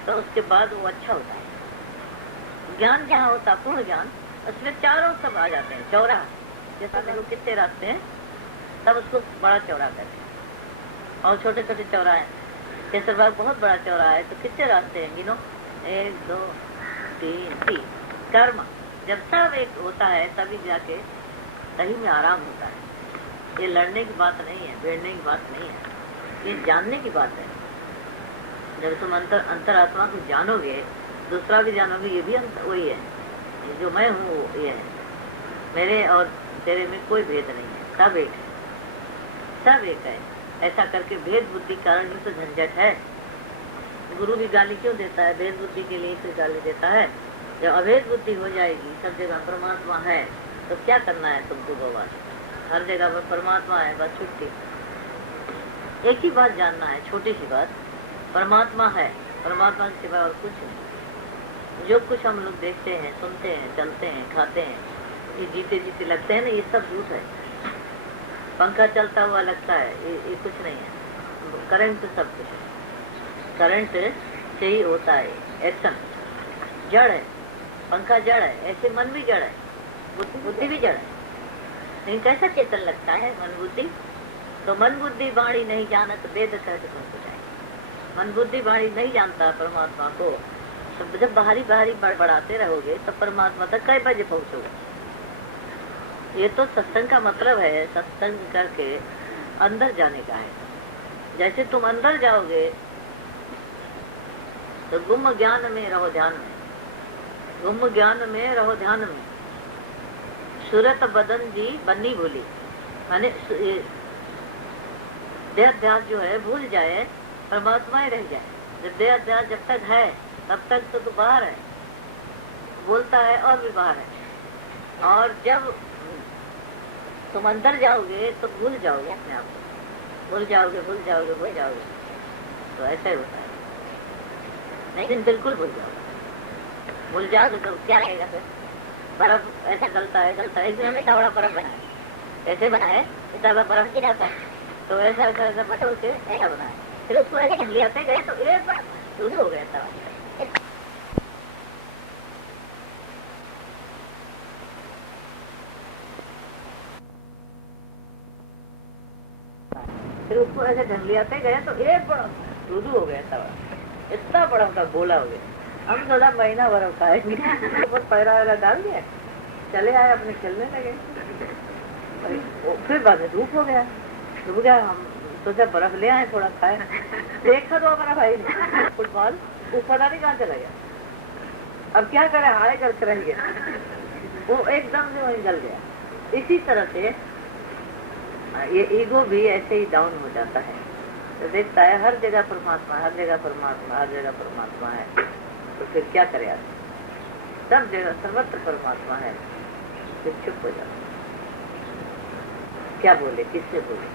तो उसके बाद वो अच्छा होता है। ज्ञान जहाँ होता, पूर्ण ज्ञान, उसमें चारों सब आ जाते हैं। चौराहा, जैसा देखो कितने रास्ते हैं, तब उसको बड़ा चौराहा करते हैं। और छोटे छोटे चौराहे, केसरबाग बहुत बड़ा चौराहा है, तो कितने रास्ते हैं गिनो? 1 2 3 कर्म। जब सब एक होता है तभी जाके सही में आराम होता है। ये लड़ने की बात नहीं है, भिड़ने की बात नहीं है, ये जानने की बात है। जब तुम अंतरात्मा को जानोगे, दूसरा भी जानोगे, ये भी वही है। जो मैं हूँ ये है, मेरे और तेरे में कोई भेद नहीं है, सब एक है, सब एक है। ऐसा करके भेद बुद्धि कारण ही तो झंझट है। गुरु भी गाली क्यों देता है? भेद बुद्धि के लिए तो गाली देता है। जब अभेद बुद्धि हो जाएगी, सब जगह परमात्मा है, तो क्या करना है तुमको? भगवान हर जगह पर परमात्मा है, बस छुट्टी। एक ही बात जानना है, छोटी सी बात, परमात्मा है, परमात्मा के सिवा और कुछ नहीं। जो कुछ हम लोग देखते हैं, सुनते हैं, चलते हैं, खाते हैं, ये जीते जीते लगते हैं ना, ये सब झूठ है। पंखा चलता हुआ लगता है, ये कुछ नहीं है। करंट सब कुछ है, करंट से ही होता है एक्शन। जड़ है, पंखा जड़ है, ऐसे मन भी जड़ है, बुद्धि भी जड़ है। लेकिन कैसा चेतन लगता है मन बुद्धि? तो मन बुद्धि वाणी नहीं जानत वेद सहज तुमको जाए। मन बुद्धि वाणी नहीं जानता परमात्मा को, तो जब बाहरी बढ़ाते रहोगे तो परमात्मा तक कई बजे पहुंचोगे? ये तो सत्संग का मतलब है, सत्संग करके अंदर जाने का है। जैसे तुम अंदर जाओगे तो गुम ज्ञान में रहो ध्यान में, गुम ज्ञान में रहो ध्यान में। सूरत बदन जी बन्नी भूली, माने देहाध्यास जो है भूल जाए, परमात्मा ही रह जाए। जब देहाध्यास जब तक है तब तक तो बाहर है, बोलता है और भी बाहर है। और जब तुम अंदर जाओगे तो भूल जाओगे अपने आप को, भूल जाओगे भूल जाओगे भूल जाओगे। तो ऐसा ही होता है, लेकिन बिल्कुल भूल जाओगे। भूल जाओगे तो क्या रहेगा फिर? बर्फ ऐसा गलता है गलता है, एक दिन हमने इतना बड़ा बर्फ बनाया, ऐसे बनाए इतना बड़ा बर्फ गिरा था, तो ऐसा ऐसा बटोर के ऐसा बनाया, फिर उसको ऐसे ले आते गए तो एक बार शुरू हो गया था। फिर उसको ऐसे ढंगलियाते गए तो एक बड़ा शुरू हो गया था, इतना बड़ा उनका गोला हो गया। हम थोड़ा महीना बर्फ खाएंगे, पैरा वैरा डाल दिया, चले आए अपने खेलने लगे। फिर बाद में धूप हो गया, डूब गया। हम सोचा बर्फ ले आए थोड़ा खाए, देखा तो हमारा भाई फुटबॉल वो पता नहीं कहाँ चला गया। अब क्या करे, हाय करके रह गया, वो एकदम से वहीं जल गया। इसी तरह से ये ईगो भी ऐसे ही डाउन हो जाता है। तो देखता है हर जगह परमात्मा, हर जगह परमात्मा, हर जगह परमात्मा है, तो फिर क्या करे आदमी? सब जगह सर्वत्र परमात्मा है, फिर चुप हो जाता। क्या बोले, किससे बोले,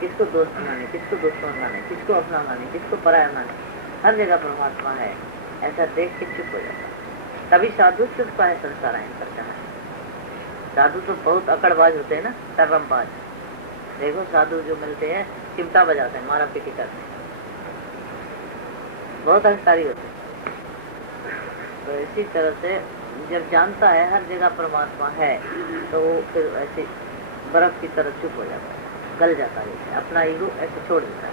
किसको दोस्त माने, किसको दुश्मन माने, किसको अपना माने, किसको पराया माने? हर जगह परमात्मा है, ऐसा देख के चुप हो जाता। तभी साधु चुप है संसार आयन करता है। साधु तो बहुत अकड़बाज होते हैं ना, सर्वमबाज। देखो साधु जो मिलते हैं चिमटा बजाते हैं, मारा पीटी करते हैं, बहुत अहंकारी होते हैं। तो इसी तरह से जब जानता है हर जगह परमात्मा है, तो वो फिर ऐसे बर्फ की तरह चुप हो जाता है, गल जाता है, अपना ईगो ऐसे छोड़ देता है।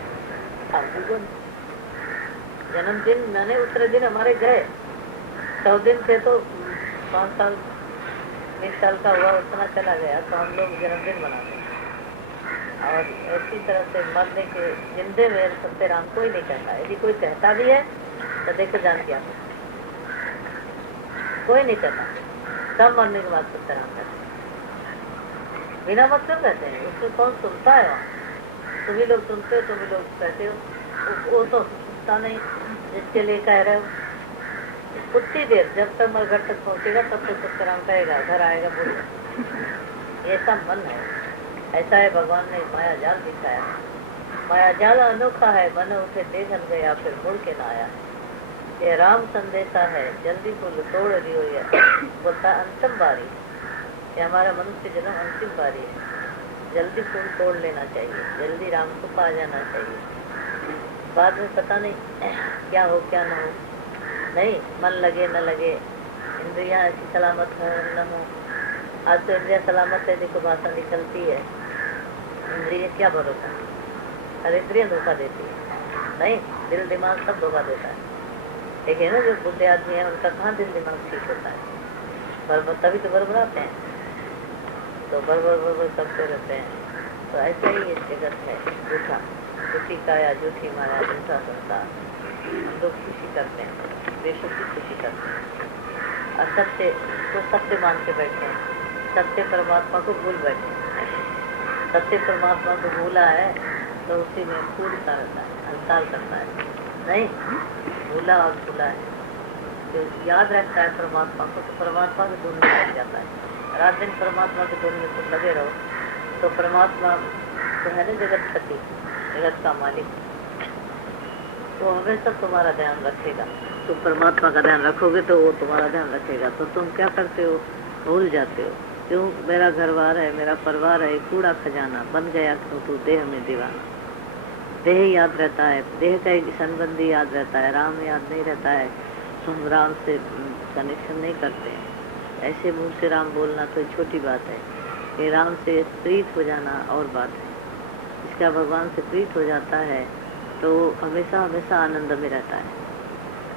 जन्मदिन मैंने उतरे दिन हमारे गए, 100 दिन थे तो 5 साल 20 साल का हुआ, उतना चला गया, तो हम लोग जन्मदिन मनाते हैं। और इसी तरह से मरने के जिंदे में सत्यराम कोई नहीं कहता। यदि कोई कहता भी है तो देखो जान क्या, कोई नहीं कहता। सब मरने के बाद सत्यराम कहते हैं, बिना मतलब कहते हैं। उसको कौन सुनता है? वहाँ तुम्ही लोग सुनते हो, तुम्ही लोग कहते हो, वो तो सुनता नहीं जिसके लिए कह रहे हो। उतनी देर जब तक घर तक पहुँचेगा तब तक सत्यराम कहेगा, घर आएगा बोले। ऐसा मन है, ऐसा है। भगवान ने माया जाल दिखाया। माया जाल अनोखा है, मन उसे देखन गया फिर मुड़ के ना आया। ये राम संदेशा है, जल्दी पुल तोड़ लियो। ये बोलता अंतिम बारी, ये हमारा मनुष्य जन्म अंतिम बारी है, जल्दी पुल तोड़ लेना चाहिए, जल्दी राम को पा जाना चाहिए। बाद में पता नहीं क्या हो क्या न हो, नहीं मन लगे न लगे, इंद्रियां ऐसी सलामत हो न हो। आज तो इंद्रिया सलामत है, देखो भाषा निकलती है, इंद्रिय क्या भरोसा, अरे इंद्रिया धोखा देती है, नहीं दिल दिमाग सब धोखा देता है। एक है ना जो बुद्धे आदमी है, उनका कहाँ दिल दिमाग ठीक होता है, तभी तो बरबराते हैं, तो बरबर करते रहते हैं। तो ऐसे ही ये जगत है झूठा, झूठी काया, झूठी माया, झूठा संसार। हम लोग खुशी करते हैं, बेशक की खुशी करते हैं, और सत्य को सत्य मान के बैठे हैं, सत्य परमात्मा को भूल बैठे हैं। सत्य परमात्मा को भूला है तो उसी में फूलता रहता है, हलताल करता है। नहीं, भूला और भूला है। जो याद रखता है परमात्मा को, तो परमात्मा के धुन में लग जाता है। रात दिन परमात्मा के धुन में तुम लगे रहो, तो परमात्मा तो है ना जगत पति, जगत का मालिक, तो हमेशा तुम्हारा ध्यान रखेगा। तुम परमात्मा का ध्यान रखोगे तो वो तुम्हारा ध्यान रखेगा। तो तुम क्या करते हो, भूल जाते हो। क्यों? मेरा घरवार है, मेरा परिवार है, कूड़ा खजाना बन गया क्यों तू देह में दीवाना। देह याद रहता है, देह का एक संबंधी याद रहता है, राम याद नहीं रहता है। तुम राम से कनेक्शन नहीं करते हैं। ऐसे मुंह से राम बोलना तो छोटी बात है, ये राम से प्रीत हो जाना और बात है। इसका भगवान से प्रीत हो जाता है तो हमेशा हमेशा आनंद में रहता है।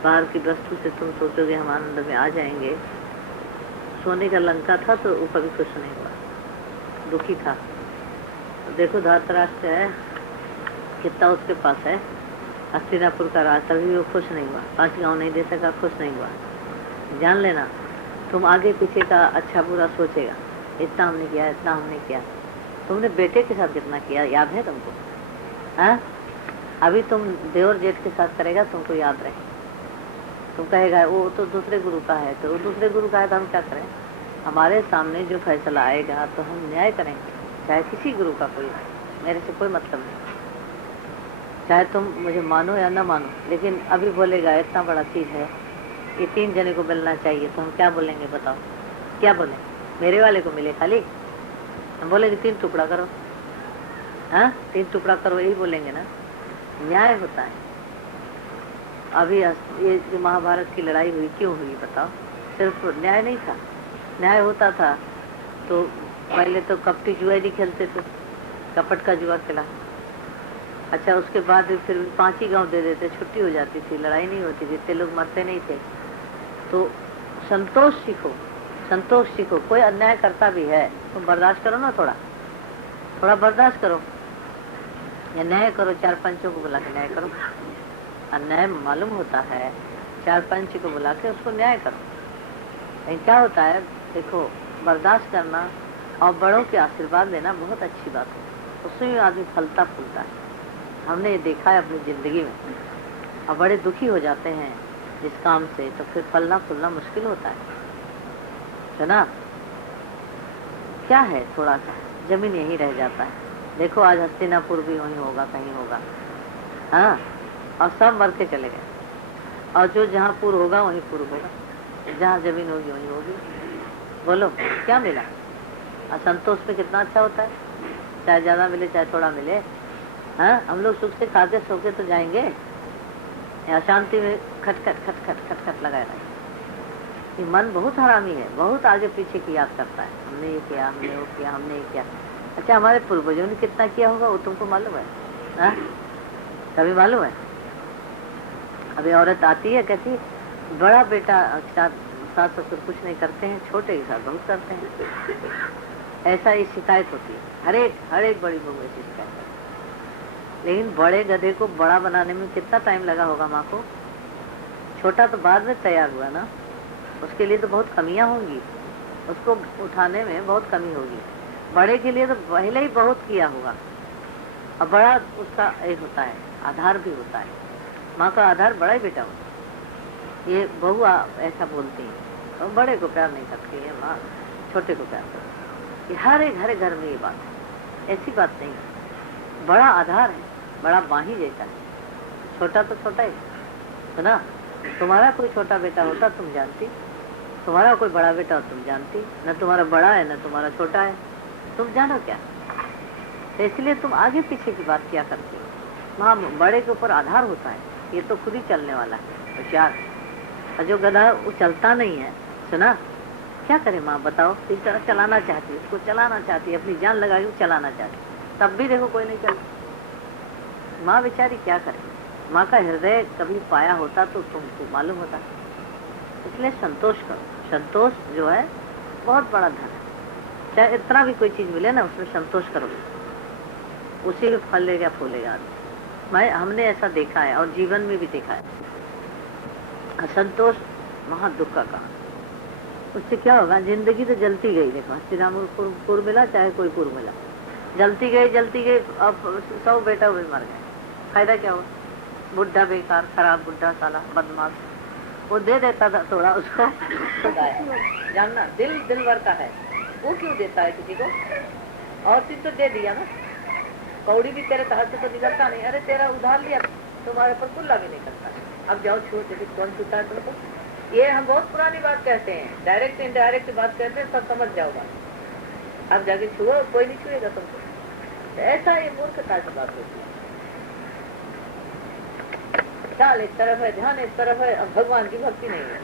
बाहर की वस्तु से तुम सोचोगे हम आनंद में आ जाएंगे। सोने का लंका था तो वो कभी खुश नहीं हुआ, दुखी था। देखो धातराष्ट्र है, कितना उसके पास है, हस्तिनापुर का राज, तभी वो खुश नहीं हुआ। 5 गांव नहीं दे सका, खुश नहीं हुआ। जान लेना, तुम आगे पीछे का अच्छा बुरा सोचेगा, इतना हमने किया, इतना हमने किया। तुमने बेटे के साथ कितना किया याद है तुमको? हाँ, अभी तुम देवर जेठ के साथ करेगा, तुमको याद रहे। तुम कहेगा वो तो दूसरे गुरु का है, तो वो दूसरे गुरु का है तो हम क्या करें? हमारे सामने जो फैसला आएगा तो हम न्याय करेंगे, चाहे किसी गुरु का कोई, मेरे से कोई मतलब नहीं। चाहे तुम मुझे मानो या न मानो, लेकिन अभी बोलेगा इतना बड़ा चीज है, ये 3 जने को मिलना चाहिए, तो हम क्या बोलेंगे बताओ? क्या बोले? मेरे वाले को मिले खाली? हम बोलेंगे 3 टुकड़ा करो। हाँ, 3 टुकड़ा करो, यही बोलेंगे ना। न्याय होता है। अभी ये जो महाभारत की लड़ाई हुई, क्यों हुई बताओ? सिर्फ न्याय नहीं था। न्याय होता था तो पहले तो कपटी जुआ नहीं खेलते थे, कपट का जुआ खेला। अच्छा, उसके बाद फिर 5 ही गांव दे देते, छुट्टी हो जाती थी, लड़ाई नहीं होती थी, इतने लोग मरते नहीं थे। तो संतोष सीखो, संतोष सीखो। कोई अन्याय करता भी है तो बर्दाश्त करो ना, थोड़ा बर्दाश्त करो, या न्याय करो। 4 पंचों को बुला के न्याय करो। अन्याय मालूम होता है, 4 पंच को बुला के उसको न्याय करो। लेकिन क्या होता है, देखो, बर्दाश्त करना और बड़ों के आशीर्वाद लेना बहुत अच्छी बात है, उसमें आदमी फलता फूलता है। हमने ये देखा है अपनी जिंदगी में। अब बड़े दुखी हो जाते हैं जिस काम से, तो फिर फलना फूलना मुश्किल होता है ना। क्या है, थोड़ा सा जमीन यही रह जाता है। देखो आज हस्तिनापुर भी वहीं होगा, कहीं होगा, हाँ, और सब मर के चले गए। और जो जहाँ पुर होगा वहीं पुर होगा, जहाँ जमीन होगी वहीं होगी। बोलो क्या मिला? असंतोष में कितना अच्छा होता है, चाहे ज्यादा मिले चाहे थोड़ा मिले। हाँ, हम लोग सुख से खाते सोके तो जाएंगे, अशांति में खटखट खटखट खटखट लगाए रहे। ये मन बहुत हरामी है, बहुत आगे पीछे की याद करता है। हमने ये किया, हमने वो किया, हमने ये किया। अच्छा, हमारे पूर्वजों ने कितना किया होगा वो तुमको मालूम है? हाँ, कभी मालूम है? अभी औरत आती है, कहती बड़ा बेटा सास ससुर कुछ नहीं करते हैं, छोटे के साथ बहुत करते हैं। ऐसा ही शिकायत होती है, हर एक बड़ी बहू ऐसी शिकायत है। लेकिन बड़े गधे को बड़ा बनाने में कितना टाइम लगा होगा माँ को? छोटा तो बाद में तैयार हुआ ना, उसके लिए तो बहुत कमियां होंगी, उसको उठाने में बहुत कमी होगी। बड़े के लिए तो पहले ही बहुत किया होगा। और बड़ा उसका एक होता है, आधार भी होता है। माँ का आधार बड़ा ही बेटा होता है। ये बहू ऐसा बोलती है, तो बड़े को प्यार नहीं करती है माँ, छोटे को प्यार करती है। हर एक घर में ये बात है, ऐसी बात नहीं है। बड़ा आधार है, बड़ा माही जैसा है, छोटा तो छोटा ही है ना। तुम्हारा कोई छोटा बेटा होता तुम जानती, तुम्हारा कोई बड़ा बेटा हो तुम जानती, न तुम्हारा बड़ा है न तुम्हारा छोटा है, तुम जानो क्या? तो इसलिए तुम आगे पीछे की बात क्या करती हो? वहाँ बड़े के ऊपर आधार होता है, ये तो खुद ही चलने वाला है, होशियार। और जो गधा वो चलता नहीं है, सुना क्या करे माँ बताओ? इस तरह चलाना चाहती है, उसको चलाना चाहती है, अपनी जान लगा के चलाना चाहती, तब भी देखो कोई नहीं चलता। माँ बेचारी क्या करे? माँ का हृदय कभी पाया होता तो तुमको मालूम होता। इसलिए संतोष करो। संतोष जो है बहुत बड़ा धन है। चाहे इतना भी कोई चीज मिले ना, उसमें संतोष करो, उसी में फलेगा फूलेगा। हमने ऐसा देखा है और जीवन में भी देखा है। असंतोष महा दुख का कारण। उससे क्या होगा? जिंदगी तो जलती गई। देखो हस्तिनापुर मिला चाहे कोई पुर मिला, जलती गई। अब 100 बेटा हुए मर गए, फायदा क्या हुआ? बुढ़ा बेकार, खराब बुढ़ा, साला बदमाश, वो दे देता था थोड़ा उसको। जानना दिल भर का है, वो क्यों देता है किसी को? और चीज तो दे दिया ना, कौड़ी भी तेरे हाथ से तो निकलता नहीं। अरे तेरा उधार लिया, तुम्हारे पर कुल्ला भी नहीं करता। अब जाओ छुओ, कौन छूता है तुमको? ये हम बहुत पुरानी बात कहते हैं, डायरेक्ट इनडायरेक्ट बात कहते हैं, सब समझ जाओ बात। अब जाके छुओ, कोई नहीं छुएगा तुमको। ऐसा ये मूर्खता की बात होती है। चाल इस तरफ है, ध्यान इस तरफ है। अब भगवान की भक्ति नहीं है,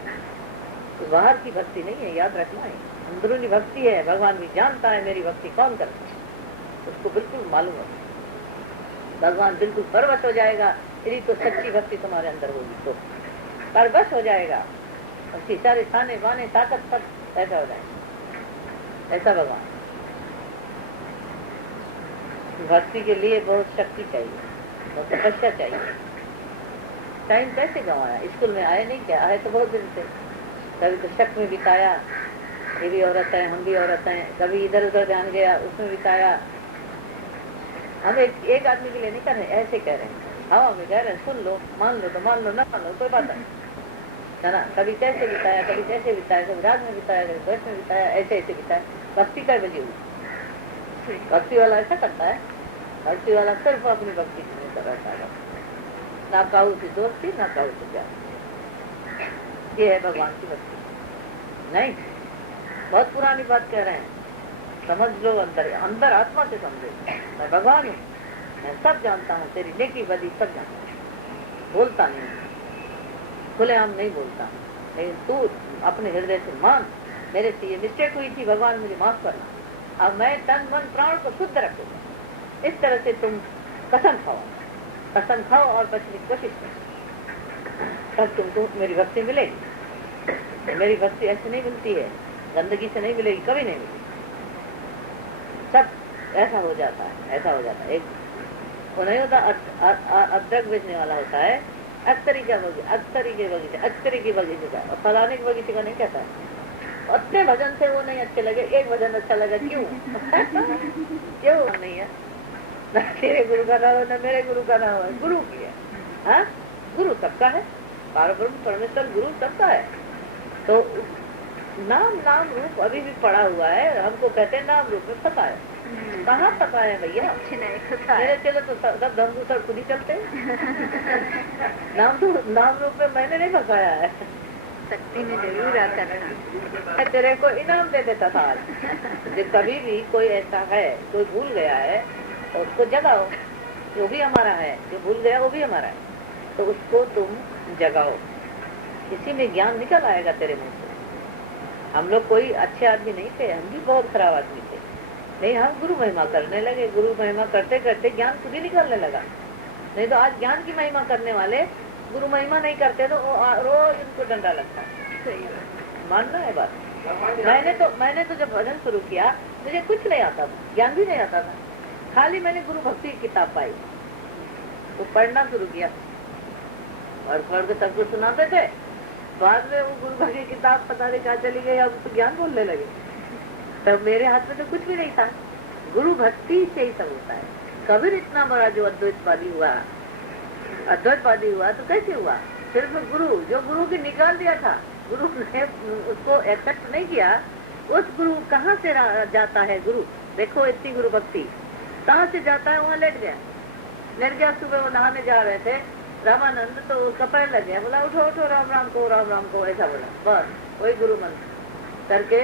तो बाहर की भक्ति नहीं है, याद रखना है। अंदरूनी भक्ति है। भगवान भी जानता है मेरी भक्ति कौन करता है, उसको बिल्कुल मालूम है। भगवान बिल्कुल परवश हो जाएगा, यदि तो सच्ची भक्ति तुम्हारे अंदर होगी तो परवश हो जाएगा। उसकी सारे खाने बाने ताकत सब ऐसा हो जाएगा। ऐसा भगवान। भक्ति के लिए बहुत शक्ति चाहिए, बहुत तपस्या चाहिए। टाइम कैसे गंवाया? स्कूल में आए नहीं क्या? आए तो बहुत दिन से। कभी तो शक में बिताया, ये भी औरत है हम भी औरत हैं। कभी इधर उधर ध्यान गया, उसमें बिताया। हम एक आदमी के लिए नहीं कर रहे, ऐसे कह रहे हैं, हवा में कह रहे हैं। सुन लो, मान लो तो मान लो, ना मान लो कोई बात नहीं, है ना। कभी कैसे बिताया, कभी कैसे बिताया, कभी राग में बिताया, कभी द्वेष में बिताया, ऐसे बिताया। भक्ति का बजी हुई। भक्ति वाला ऐसा करता है। भक्ति वाला सिर्फ अपनी भक्ति में कर रहता है, ना काहू की दोस्ती ना काहू की प्यार। ये है भगवान की भक्ति। नहीं, बहुत पुरानी बात कह रहे हैं, समझ लो। अंदर आत्मा से समझो, मैं भगवान हूँ, मैं सब जानता हूँ, तेरी नेकी बदी सब जानता हूँ। बोलता नहीं, खुलेआम नहीं बोलता, लेकिन तू अपने हृदय से मान, मेरे से ये मिस्टेक हुई थी, भगवान मुझे माफ करना। अब मैं तन मन प्राण को शुद्ध रखूंगा। इस तरह से तुम कसम खाओ और बचने की कोशिश करो, तब तुमको मेरी भक्ति मिलेगी। मेरी भक्ति ऐसे नहीं मिलती है, गंदगी से नहीं मिलेगी, कभी नहीं मिलेगी। सब ऐसा हो जाता है, ऐसा हो जाता है। एक वो नहीं होता, अदरक बेचने वाला होता है, अक्तरी के बगीचे का, और फलाने के बगीचे का नहीं कहता है। अपने भजन से वो नहीं अच्छे लगे, एक भजन अच्छा लगा, क्यों? क्यों नहीं है? ना तेरे गुरु का नाम है, ना मेरे गुरु का नाम है, गुरु की है। हाँ, गुरु सबका है, पारब्रह्म परमेश्वर गुरु सबका है। तो नाम नाम रूप अभी भी पड़ा हुआ है, हमको कहते हैं नाम रूप में फंसा है। कहाँ फंसा है भैया? मेरे चलो तो सब धमगु सर खुद ही चलते नाम रूप में मैंने नहीं फंसाया है। शक्ति में जरूर आता था। तेरे को इनाम दे देता था आज। जब कभी भी कोई ऐसा है, कोई भूल गया है, तो उसको जगाओ, वो भी हमारा है। जो भूल गया वो भी हमारा है, तो उसको तुम जगाओ। इसी में ज्ञान निकल आएगा तेरे मुंह से। हम लोग कोई अच्छे आदमी नहीं थे, हम भी बहुत खराब आदमी थे, नहीं हम गुरु महिमा करने लगे। गुरु महिमा करते करते ज्ञान खुद ही निकलने लगा। नहीं तो आज ज्ञान की महिमा करने वाले गुरु महिमा नहीं करते तो रोज उनको डंडा लगता है। मानना है बात। मैंने तो जब भजन शुरू किया मुझे कुछ नहीं आता था, ज्ञान भी नहीं आता था। खाली मैंने गुरु भक्ति की किताब पाई तो पढ़ना शुरू किया और पढ़ के सबको सुनाते थे। बाद में वो गुरु भक्ति की किताब पता नहीं कहाँ चली गई, अब तो ज्ञान बोलने लगे। तब मेरे हाथ में तो कुछ भी नहीं था। गुरु भक्ति से ही सब होता है। कबीर इतना बड़ा जो अद्वैतवादी हुआ तो कैसे हुआ? सिर्फ गुरु, जो गुरु की निकाल दिया था, गुरु ने उसको एक्सेप्ट नहीं किया। उस गुरु कहाँ से जाता है गुरु? देखो इतनी गुरु भक्ति कहाँ से जाता है? वहाँ लेट गया। सुबह वो नहाने जा रहे थे रामानंद, तो उसका पैर लग गया। बोला उठो उठो, राम राम को, ऐसा बोला। बस वही गुरु मंत्र करके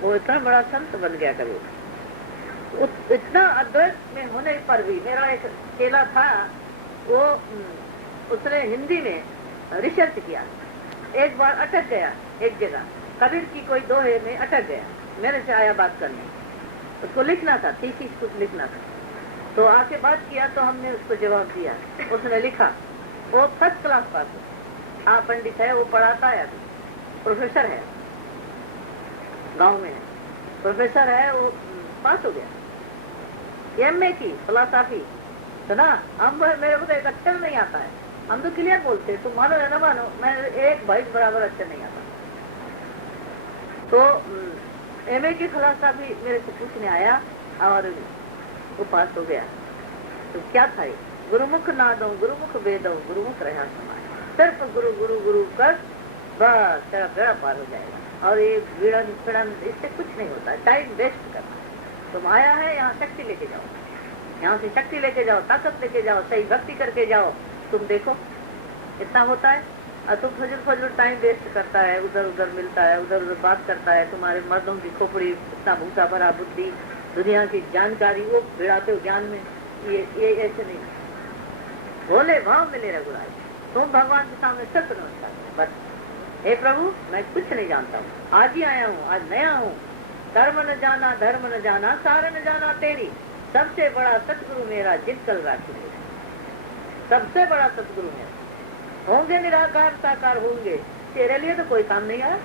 वो इतना बड़ा संत बन गया कबीर। इतना अद्वैत में होने पर भी मेरा एक चेला था, वो उसने हिंदी में रिसर्च किया। एक बार अटक गया एक जगह, कबीर की कोई दोहे में अटक गया। मेरे से आया बात करने, उसको लिखना था, थीसिस कुछ लिखना था। तो आके बात किया तो हमने उसको जवाब दिया। उसने लिखा, वो फर्स्ट क्लास पास है। हाँ, पंडित है, वो पढ़ाता है, अभी प्रोफेसर है, गांव में है, प्रोफेसर है, वो पास हो गया। एमए की फिलॉसफी सुना। हम मेरे को तो एक अक्षर नहीं आता है, हम तो क्लियर बोलते, तुम मानो या ना मानो, मैं एक बाइट बराबर अक्षर नहीं आता। तो एमए की फिलॉसफी मेरे को पूछने आया और वो पास हो गया। तो क्या था ये? गुरुमुख नादो गुरुमुख वेदो गुरुमुख रहा समाज। सिर्फ गुरु गुरु गुरु कर, बस तेरा बेड़ा पार हो जाएगा। और ये विड़न फिड़न इससे कुछ नहीं होता है, टाइम वेस्ट करना। तुम आया है यहाँ शक्ति लेके जाओ, यहाँ से शक्ति लेके जाओ, ताकत लेके जाओ, सही भक्ति करके जाओ। तुम देखो इतना होता है। और तुम फजल टाइम वेस्ट करता है, उधर उधर मिलता है, उधर उधर बात करता है। तुम्हारे मर्दों की खोपड़ी इतना भूसा भरा बुद्धि, दुनिया की जानकारी वो भिड़ाते हो ज्ञान में। ये ऐसे नहीं, भोले भाव मिले रघुराज। तुम भगवान के सामने सत्य नमस्कार बस। हे प्रभु, मैं कुछ नहीं जानता हूँ, आज ही आया हूँ, आज नया हूँ। धर्म न जाना धर्म न जाना, सार न जाना तेरी। सबसे बड़ा सतगुरु मेरा जित कल राखी मेरा, सबसे बड़ा सतगुरु मेरा। होंगे निराकार साकार होंगे, तेरे लिए तो कोई काम नहीं आया।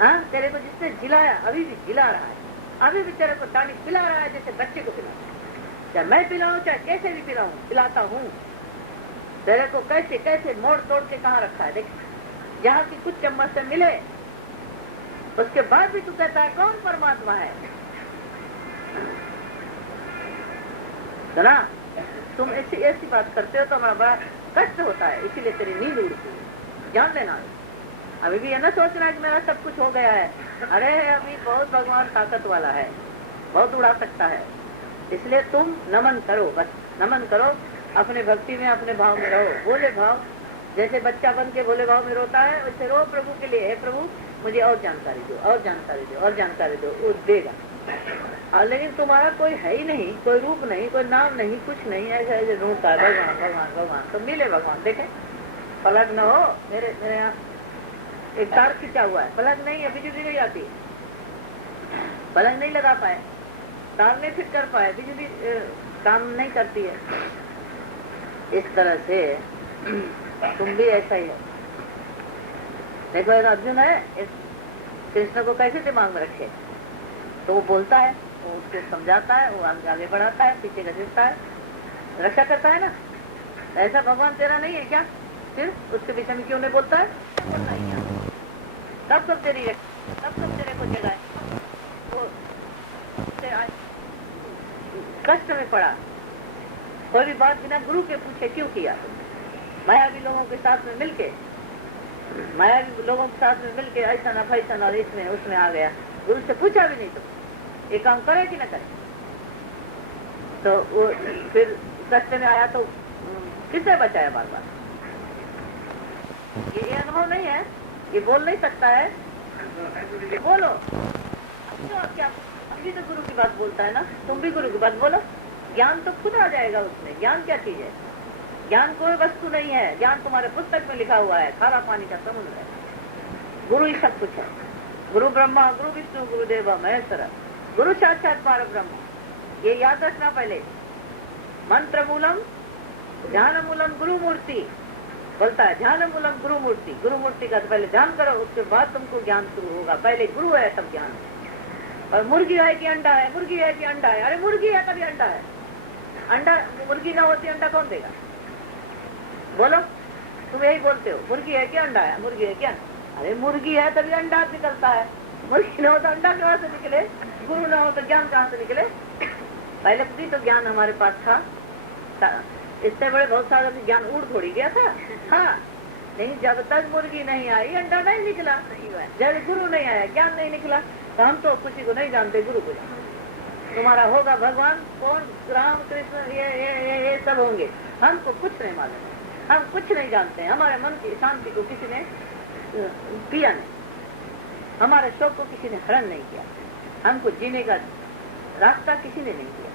हाँ, तेरे को जिसने जिलाया अभी भी जिला रहा है, अभी भी तेरे को ताली पिला रहा है जैसे बच्चे को पिला। चाहे मैं पिलाऊं चाहे कैसे भी पिलाऊं, पिलाता हूँ। तेरे को कैसे कैसे मोड़ तोड़ के कहाँ रखा है, देख। जहाँ की कुछ चम्मच से मिले उसके बाद भी तू कहता है कौन परमात्मा है। सुना, तुम ऐसी बात करते हो तो हमारा बड़ा कष्ट होता है, इसीलिए तेरी नींद उड़ती है। जान लेना, अभी भी ये न सोचना कि मेरा सब कुछ हो गया है। अरे अभी बहुत भगवान ताकत वाला है, बहुत उड़ा सकता है। इसलिए तुम नमन करो, बस नमन करो, अपने भक्ति में अपने भाव में रहो। भोले भाव, जैसे बच्चा बन के भोले भाव में रोता है, वैसे रो प्रभु के लिए। हे प्रभु, मुझे और जानकारी दो, और जानकारी दो, और जानकारी दो। वो देगा। लेकिन तुम्हारा कोई है ही नहीं, कोई रूप नहीं, कोई नाम नहीं, कुछ नहीं। ऐसे ढूंढता है भगवान भगवान भगवान, तो मिले भगवान। देखे पलक न हो। मेरे यहाँ एक तार खींचा हुआ है, पलक नहीं है, बिजली नहीं आती, पलक नहीं लगा पाए, तार नहीं फिट कर पाए, बिजली काम नहीं करती है। इस तरह से तुम भी ऐसा ही हो। देखो एक अर्जुन है, इस कृष्ण को कैसे दिमाग में रखे, तो वो बोलता है, वो उसको समझाता है, वो आगे बढ़ाता है, पीछे घसीटता है, रक्षा करता है ना। ऐसा भगवान तेरा नहीं है क्या? फिर उसके विषय में क्यों नहीं बोलता है? बोलना ही है। तब सब तेरे को जगाए। कष्ट में पड़ा, कोई भी बात बिना गुरु के पूछे क्यों किया तुमने? मायावी लोगों के साथ में मिलके ऐसा ना फैसा और इसमें उसमें आ गया, गुरु से पूछा भी नहीं तुम ये काम करे कि न करे। तो वो फिर कष्ट में आया तो किसने बचाया बार बार? ये अनुभव नहीं है, ये बोल नहीं सकता है, ये बोलो। तो क्या अभी तो गुरु की बात बोलता है ना, तुम भी गुरु की बात बोलो, ज्ञान तो खुद आ जाएगा उसमें। ज्ञान क्या चीज है? ज्ञान कोई वस्तु नहीं है, ज्ञान तुम्हारे पुस्तक में लिखा हुआ है, खारा पानी का समुद्र है। गुरु ही सब कुछ है। गुरु ब्रह्मा, गुरु विष्णु, गुरुदेव महेश्वर, गुरु साक्षात पार ब्रह्म। ये याद रखना पहले। मंत्र मूलम ध्यान मूलम गुरु मूर्ति बोलता है, ध्यान मूलम गुरु मूर्ति। गुरु मूर्ति का तो पहले ध्यान करो, उसके बाद तुमको ज्ञान शुरू होगा। पहले गुरु है तब ज्ञान है। और मुर्गी है कि अंडा है, मुर्गी है कि अंडा है? अरे मुर्गी है तभी अंडा है। अंडा मुर्गी ना होती अंडा कौन देगा? बोलो, तुम यही बोलते हो, मुर्गी है कि अंडा है, मुर्गी है क्या? अरे मुर्गी है तभी अंडा निकलता है, मुर्गी ना हो तो अंडा कहाँ से निकले? गुरु ना हो तो ज्ञान कहाँ से निकले? पहले भी तो ज्ञान हमारे पास था, इससे बड़े बहुत सारा ज्ञान उड़ थोड़ी गया था। हाँ, नहीं, जब तक मुर्गी नहीं आई अंडा नहीं निकला, जब गुरु नहीं आया ज्ञान नहीं निकला। तो हम तो किसी को नहीं जानते, गुरु को जानते। तुम्हारा होगा भगवान कौन, राम कृष्ण, ये सब होंगे, हमको कुछ नहीं मालूम, हम कुछ नहीं जानते हैं। हमारे मन की शांति को किसी ने पिया नहीं, हमारे शोक को किसी ने हरण नहीं किया, हमको जीने का रास्ता किसी ने नहीं दिया।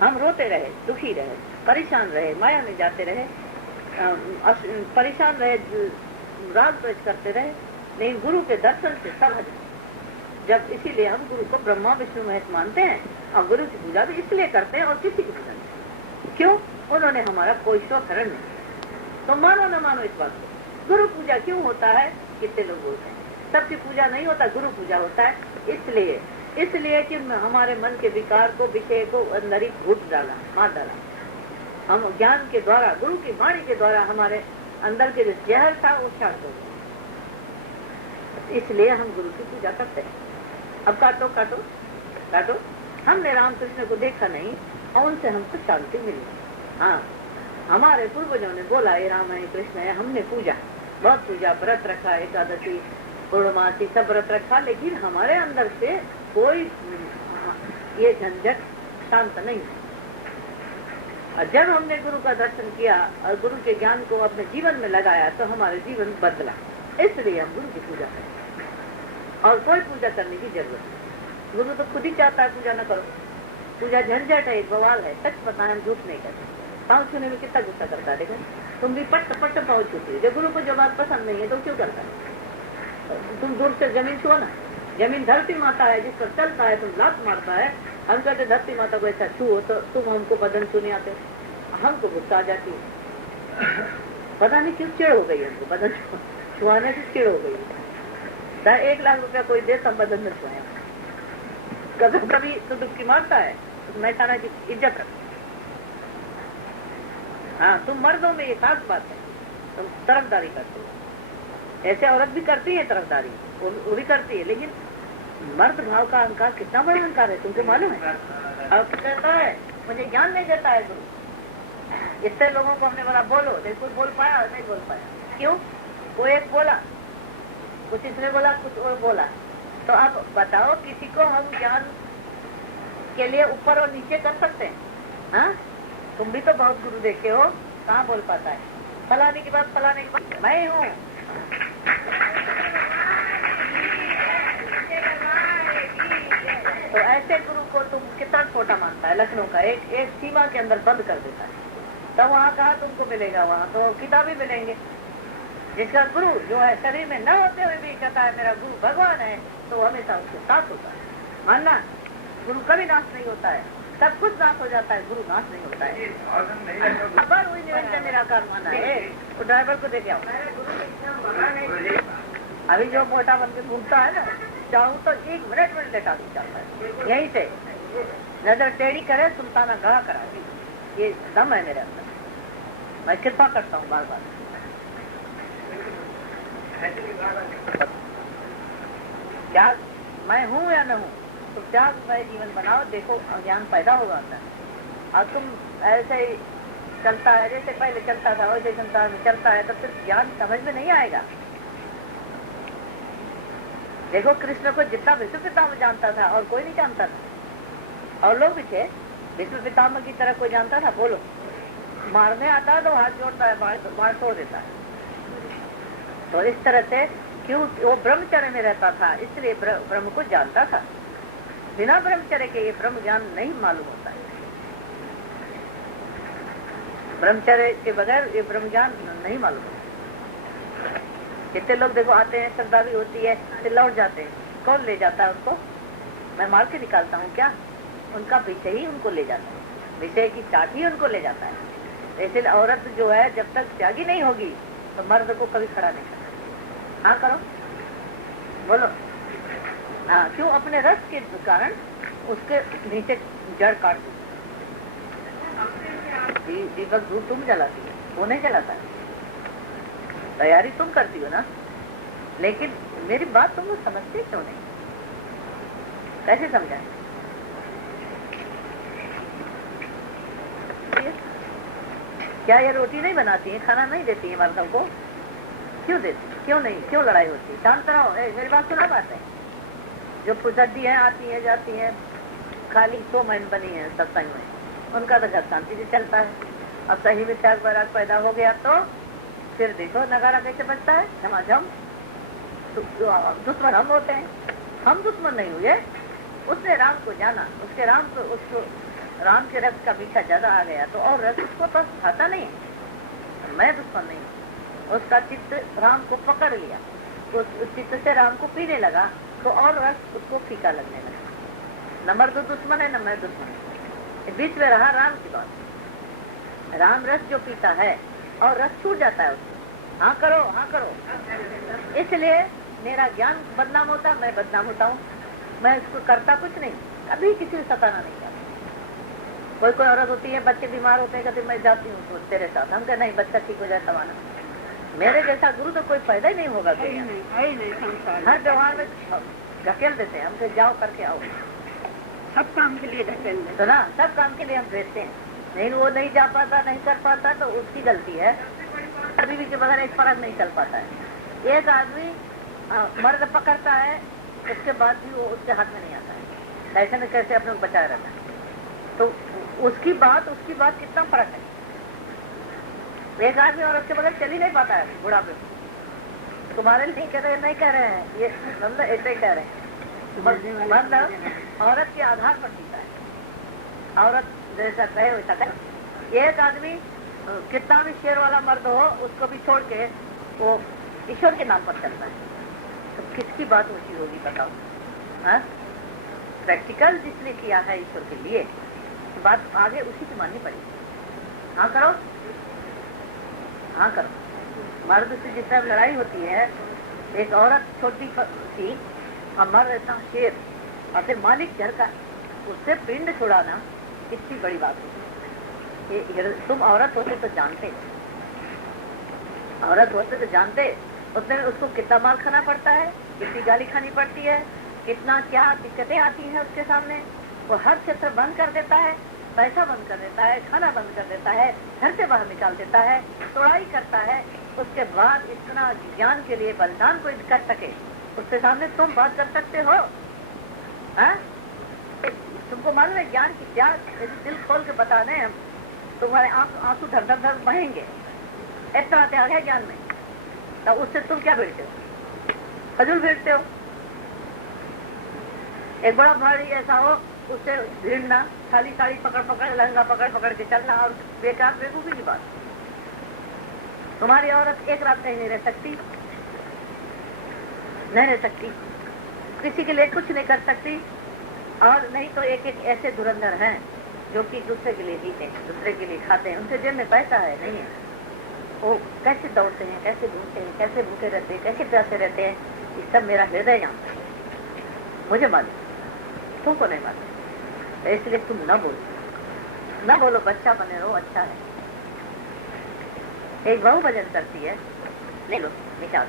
हम रोते रहे, दुखी रहे, परेशान रहे, माया में जाते रहे, परेशान रहे, राग द्वेष करते रहे, लेकिन गुरु के दर्शन से सब हट। जब इसीलिए हम गुरु को ब्रह्मा विष्णु महेश मानते हैं और गुरु की पूजा भी इसलिए करते हैं और किसी की पूजा नहीं। क्यों? उन्होंने हमारा कोई शोक हरण नहीं किया। तो मानो न मानो इस बात को, गुरु पूजा क्यों होता है? कितने लोग बोलते हैं सबकी पूजा नहीं होता, गुरु पूजा होता है। इसलिए कि हमारे मन के विकार को, विषय को अंदर ही घुट डाला, मार डाला। हम ज्ञान के द्वारा, गुरु की वाणी के द्वारा हमारे अंदर के जो जहर था वो शांत हो गया। इसलिए हम गुरु की पूजा करते हैं। अब काटो काटो काटो, हमने रामकृष्ण को देखा नहीं और उनसे हमको शांति मिली। हाँ, हमारे पूर्वजों ने बोला ये राम है कृष्ण है, हमने पूजा, बहुत पूजा, व्रत रखा, एकादशी पूर्णमासी सब व्रत रखा, लेकिन हमारे अंदर से कोई ये झंझट शांत नहीं। और जब हमने गुरु का दर्शन किया और गुरु के ज्ञान को अपने जीवन में लगाया तो हमारे जीवन बदला। इसलिए हम गुरु की पूजा करें और कोई पूजा करने की जरूरत नहीं। गुरु तो खुद ही चाहता है पूजा न करो। पूजा झंझट है, बवाल है, सच पता है, हम झूठ नहीं करते। पाँव छूने में कितना गुस्सा करता है, देखो तुम भी पट पट पाँव छूती है। जब गुरु को जो बात पसंद नहीं है तो क्यों करता है? तुम दूर से जमीन छुओ ना, जमीन धरती माता है जिस पर चलता है, तुम लात मारता है। हम कहते धरती माता को ऐसा छुओ तो तुम हमको बदन छूने आते, हमको गुस्सा आ जाती है। पता नहीं क्यों चिड़ हो गई हमको, बदन छुआने से चिड़ हो गई। 1 लाख रुपया कोई दे तब बदन में छुआया। कभी कभी तो डुबकी मारता है, तो मैथाना की इज्जत रख। हाँ, तुम मर्दों में ये खास बात है, तुम तरफदारी करते हो। ऐसे औरत भी करती है तरफदारी, वो भी करती है, लेकिन मर्द भाव का अहंकार कितना बड़ा अहंकार है तुमको मालूम है? अब कहता है मुझे ज्ञान नहीं देता है गुरु। इतने लोगों को हमने बोला बोलो, कोई बोल पाया? नहीं बोल पाया। क्यों? वो एक बोला, कुछ इसने बोला, कुछ और बोला। तो आप बताओ, किसी को हम ज्ञान के लिए ऊपर और नीचे कर सकते हैं? हाँ, तुम भी तो बहुत गुरु देखे हो, कहाँ बोल पाता है? फलाने की बात मैं हूँ। तो ऐसे गुरु को तुम कितना छोटा मानता है? लखनऊ का एक सीमा के अंदर बंद कर देता है, तो वहाँ कहाँ तुमको मिलेगा? वहाँ तो किताबी मिलेंगे। जिसका गुरु जो है शरीर में न होते हुए भी कहता है मेरा गुरु भगवान है, तो हमेशा उसके साथ होता है। मानना, गुरु कभी नाश नहीं होता है, सब कुछ नाश हो जाता है, गुरु नाश नहीं होता है। अबर वही निरंजन निराकार माना है। तो ड्राइवर को देखे आओ, अभी जो मोटा बन के घूमता है ना, चाहूँ तो 1 मिनट में लेटा भी जाता है। यहीं से नजर टेढ़ी करे, सुल्ताना गड़ा करा, ये दम है मेरे अंदर। मैं कृपा करता हूँ बार बार। क्या मैं हूँ या न हूँ? तो त्याग मैं जीवन बनाओ, देखो ज्ञान पैदा होगा अंदर। और तुम ऐसे ही चलता है जैसे पहले चलता था वैसे संसार में चलता है, तो फिर ज्ञान समझ में नहीं आएगा। देखो कृष्ण को जितना विष्णु पितामह जानता था और कोई नहीं जानता था, और लोग भी थे। विष्णु पितामह की तरह कोई जानता था? बोलो। मारने आता है तो हाथ जोड़ता है, बाढ़ तोड़ देता है। तो इस तरह से क्यों वो ब्रह्मचर्य में रहता था, इसलिए ब्रह्म को जानता था। बिना ब्रह्मचर्य के ये ब्रह्म ज्ञान नहीं मालूम होता है। ब्रह्मचर्य के बगैर ये ब्रह्म ज्ञान नहीं मालूम होता। कितने लोग देखो आते हैं, श्रद्धा भी होती है, फिर लौट जाते हैं। कौन ले जाता है उनको? मैं मार के निकालता हूँ क्या? उनका विषय ही उनको ले जाता है, विषय की चाट ही उनको ले जाता है। इसलिए औरत जो है जब तक त्यागी नहीं होगी तो मर्द को कभी खड़ा नहीं करता। हाँ करो, बोलो। हाँ, क्यों? अपने रस के कारण उसके नीचे जड़ काट दो। दीपक दूर तुम जलाती है, वो नहीं जलाता है। तैयारी तुम करती हो ना, लेकिन मेरी बात तुम लोग समझते क्यों नहीं? कैसे समझाएं? क्या ये रोटी नहीं बनाती है, खाना नहीं देती है मर्दों को? क्यों देती? क्यों नहीं? क्यों लड़ाई होती है? शांत रहो। मेरी बात सुना बात है। जो फुसड्डी है, आती है जाती है, खाली 2 महीने बनी है सत्संग में, उनका तो घर शांति से चलता है। अब सही में त्याग वैराग पैदा हो गया तो फिर देखो नगारा कैसे बजता है, झमाझम। दुश्मन हम होते हैं, हम दुश्मन नहीं हुए। उसने राम को जाना, उसके उसको राम के रस का मीठा ज्यादा आ गया तो और रस उसको तो खाता नहीं। मैं दुश्मन नहीं, उसका चित्त राम को पकड़ लिया, उस चित्त से राम को पीने लगा तो और रस उसको फीका लगने लगा। न मर्द दुश्मन है न मैं दुश्मन है, बीच में रहा राम की बात। राम रस जो पीता है और रस छूट जाता है उसको। हाँ करो, हाँ करो। इसलिए मेरा ज्ञान बदनाम होता, मैं बदनाम होता हूँ। मैं इसको करता कुछ नहीं, कभी किसी को सताना नहीं करता। कोई औरत होती है, बच्चे बीमार होते हैं, कहते मैं जाती हूँ तेरे साथ। हम कहते नहीं, बच्चा ठीक हो जाए तवाना। मेरे जैसा गुरु तो कोई फायदा ही नहीं होगा। हर व्यवहार में धकेल देते हैं, हम कहते जाओ करके आओ। सब काम के लिए धकेल देते तो ना, सब काम के लिए हम भेजते हैं। नहीं वो नहीं जा पाता, नहीं कर पाता तो उसकी गलती है। बीवी के बगैर एक फर्क नहीं चल पाता है। एक आदमी मर्द पकड़ता है, उसके बाद भी वो उसके हाथ में नहीं आता है, कैसे न कैसे अपने को बचाए रहता है। तो उसकी बात कितना फर्क है। एक आदमी और उसके बगैर चल ही नहीं पाता है बुढ़ापे में। तुम्हारे लिए कह रहे नहीं कह रहे हैं, ये मतलब ऐसे ही कह रहे हैं। मतलब औरत के आधार पर जीता है, औरत जैसा कहे वैसा कहे। एक आदमी कितना भी शेर वाला मर्द हो, उसको भी छोड़ के वो ईश्वर के नाम पर चलता है, तो किसकी बात ऊंची होगी बताओ? हाँ, प्रैक्टिकल जिसने किया है ईश्वर के लिए, तो बात आगे उसी की माननी पड़ेगी। हाँ करो, हाँ करो। मर्द से जिस तरह लड़ाई होती है, एक औरत छोटी थी और मर्द ऐसा शेर, और फिर मालिक घर का, उससे पिंड छुड़ाना कितनी बड़ी बात होती। तुम औरत होते तो जानते, औरत होते तो जानते उसमें उसको कितना मार खाना पड़ता है, कितनी गाली खानी पड़ती है, कितना क्या दिक्कतें आती हैं उसके सामने। वो हर क्षेत्र बंद कर देता है, पैसा बंद कर देता है, खाना बंद कर देता है, घर से बाहर निकाल देता है, तोड़ाई करता है। उसके बाद इतना ज्ञान के लिए बलिदान कोई कर सके, उसके सामने तुम बात कर सकते हो? हाँ, तुमको मालूम है ज्ञान की क्या? यदि दिल खोल के बता दें हम, तुम्हारे आंसू धर धर धर बहेंगे। इतना त्याग है ज्ञान में, तो उससे तुम क्या भिड़ते हो? फजूल भिड़ते हो। एक बड़ा भारी ऐसा हो, उससे भिड़ना, खाली साड़ी पकड़ पकड़, लहंगा पकड़ पकड़ के चलना, और बेकार बेवकूफी की बात। तुम्हारी औरत एक रात कहीं नहीं रह सकती, नहीं रह सकती, किसी के लिए कुछ नहीं कर सकती। और नहीं तो एक एक ऐसे धुरंधर हैं जो कि दूसरे के लिए जीते, दूसरे के लिए खाते हैं, उनके जेब में पैसा है नहीं है, वो कैसे दौड़ते हैं, कैसे घूमते हैं, कैसे भूखे रहते हैं, कैसे प्यासे रहते हैं, ये सब मेरा हृदय जानता है, मुझे मालूम, तुमको नहीं मालूम। इसलिए तुम न बोलो, बच्चा बने रहो, अच्छा है। एक बहू भजन करती है, ले लो निकाल,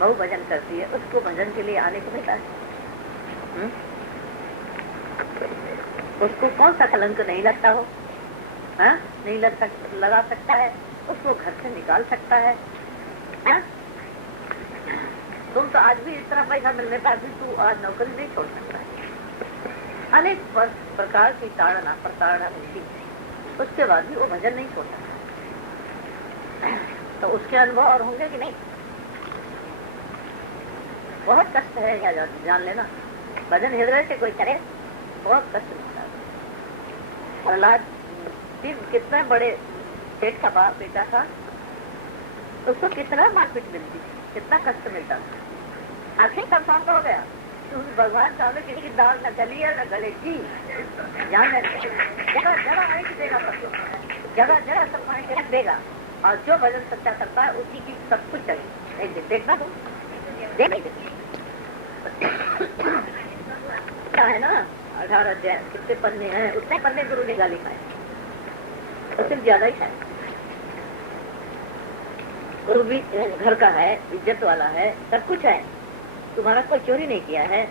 बहू भजन करती है, उसको भजन के लिए आने को मिलता है। उसको कौन सा कलंक नहीं लगता हो? हाँ? नहीं लगा सकता है, उसको घर से निकाल सकता है। हाँ? तुम तो आज भी इतना पैसा मिलने पर भी तू आज नौकरी नहीं छोड़ सकता है। अनेक प्रकार की ताड़ना प्रताड़ना मिलती है, उसके बाद भी वो भजन नहीं छोड़ सकता। तो उसके अनुभव और होंगे कि नहीं? बहुत कष्ट है, या जान लेना। भजन हृदय से कोई करे बहुत कष्ट मिलता है। प्रहलाद कितना बड़े पेट का बाप बेटा था, उसको कितना मारपीट मिलती थी, कितना कष्ट मिलता था। आखिर सब शांत हो गया। भगवान सामने किसी की दाल न गली है न गले की, जगह जगह आने देगा, जगह जगह सब पानी के रख देगा। और जो भजन सच्चा करता है उसी की सब कुछ चाहिए। एक दिन देखना तुम देख क्या है ना, 18 अध्याय कितने पन्ने हैं, उतने पन्ने गुरु ने गाली खाए, तो सिर्फ ज्यादा ही खाए। गुरु भी घर का है, इज्जत वाला है, सब कुछ है, तुम्हारा कोई चोरी नहीं किया है,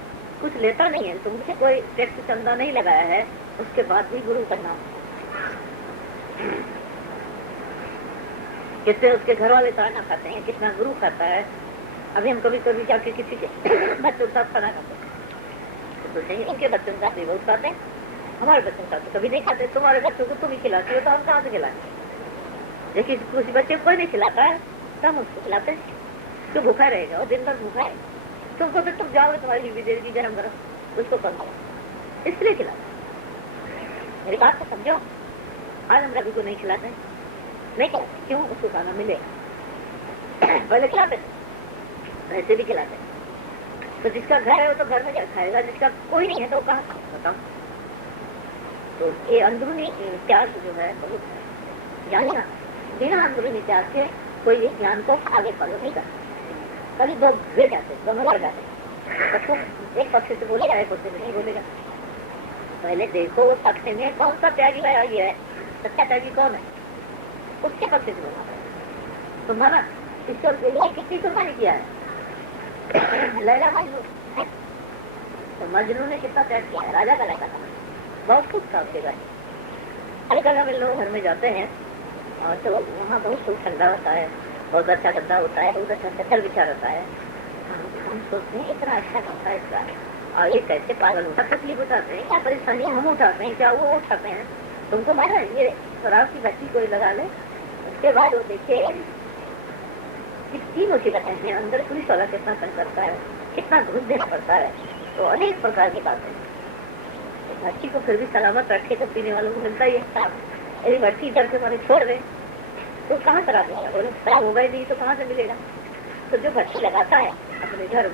कुछ लेता नहीं है, तुमसे कोई टैक्स चंदा नहीं लगाया है, उसके बाद भी गुरु का नाम। कितने उसके घर वाले ताना खाते हैं, कितना गुरु खाता है। अभी हम कभी कभी जाके किसी के बच्चों के साथ खाना खाते हैं तो सही, उनके बच्चों के साथ भी बहुत खाते हैं, हमारे बच्चों के साथ तो कभी नहीं खाते। तुम्हारे बच्चों को तुम ही खिलाते हो तो हम कहाँ से खिलाते? लेकिन किसी बच्चे को कोई नहीं खिलाता है तो हम उसको खिलाते हैं, तो भूखा रहेगा और दिन भर भूखा है। तुमको फिर तुम जाओगे, तुम्हारी बीवी देगी गरम गरम, उसको कम इसलिए खिलाते। मेरी बात को समझो। आज हम रवि को नहीं खिलाते, नहीं खिलाते, क्यों? उसको खाना मिलेगा। पहले खिलाते वैसे भी खिलाते। तो जिसका घर है वो तो घर में क्या खाएगा, जिसका कोई नहीं है तो वो कहाँ खाएगा बताओ? तो ये अंदरूनी त्याग जो है बहुत है, जानना। बिना अंदरूनी त्याग के कोई इस ज्ञान को आगे फॉलो नहीं करता। कभी दो गिर जाते, दोनों लड़ जाते। तो एक पक्ष से बोलेगा, एक पक्ष से नहीं बोलेगा। पहले देखो उस पक्ष में कौन सा त्यागी है, ये है सच्चा त्यागी कौन है, उसके पक्ष से बोलना पड़ेगा। तुम्हारा ईश्वर के लिए कितनी कुर्बानी किया है लैला मजनू, तो मजनू ने कितना त्याग किया है। राजा का लड़का था, बहुत खुश था उसके घर। अरे कल लोग घर में जाते हैं और तो वहाँ बहुत सुख ठंडा होता है, बहुत अच्छा ठंडा होता है, बहुत अच्छा चद्दर बिछा रहता है। हम सोचते हैं इतना अच्छा होता है इसका, और ये कैसे पागल होता, तकलीफ उठाते हैं, क्या परेशानी हम उठाते हैं, क्या वो उठाते हैं। तुमको मारा ये शराब की भट्टी कोई लगा ले, उसके बाद वो देखे कितनी मुसीबतें हैं अंदर, पुलिस वाला कितना तंग करता है, कितना घुस देना पड़ता है। तो अनेक प्रकार की बातें। भट्टी को फिर भी सलामत रखे तो पीने वालों को मिलता ही है। यदि भट्टी इधर से मैंने छोड़ दे तो कहाँ शराब मिलेगा? शराब हो गई नहीं तो कहाँ से मिलेगा? तो जो भट्टी लगाता है अपने घर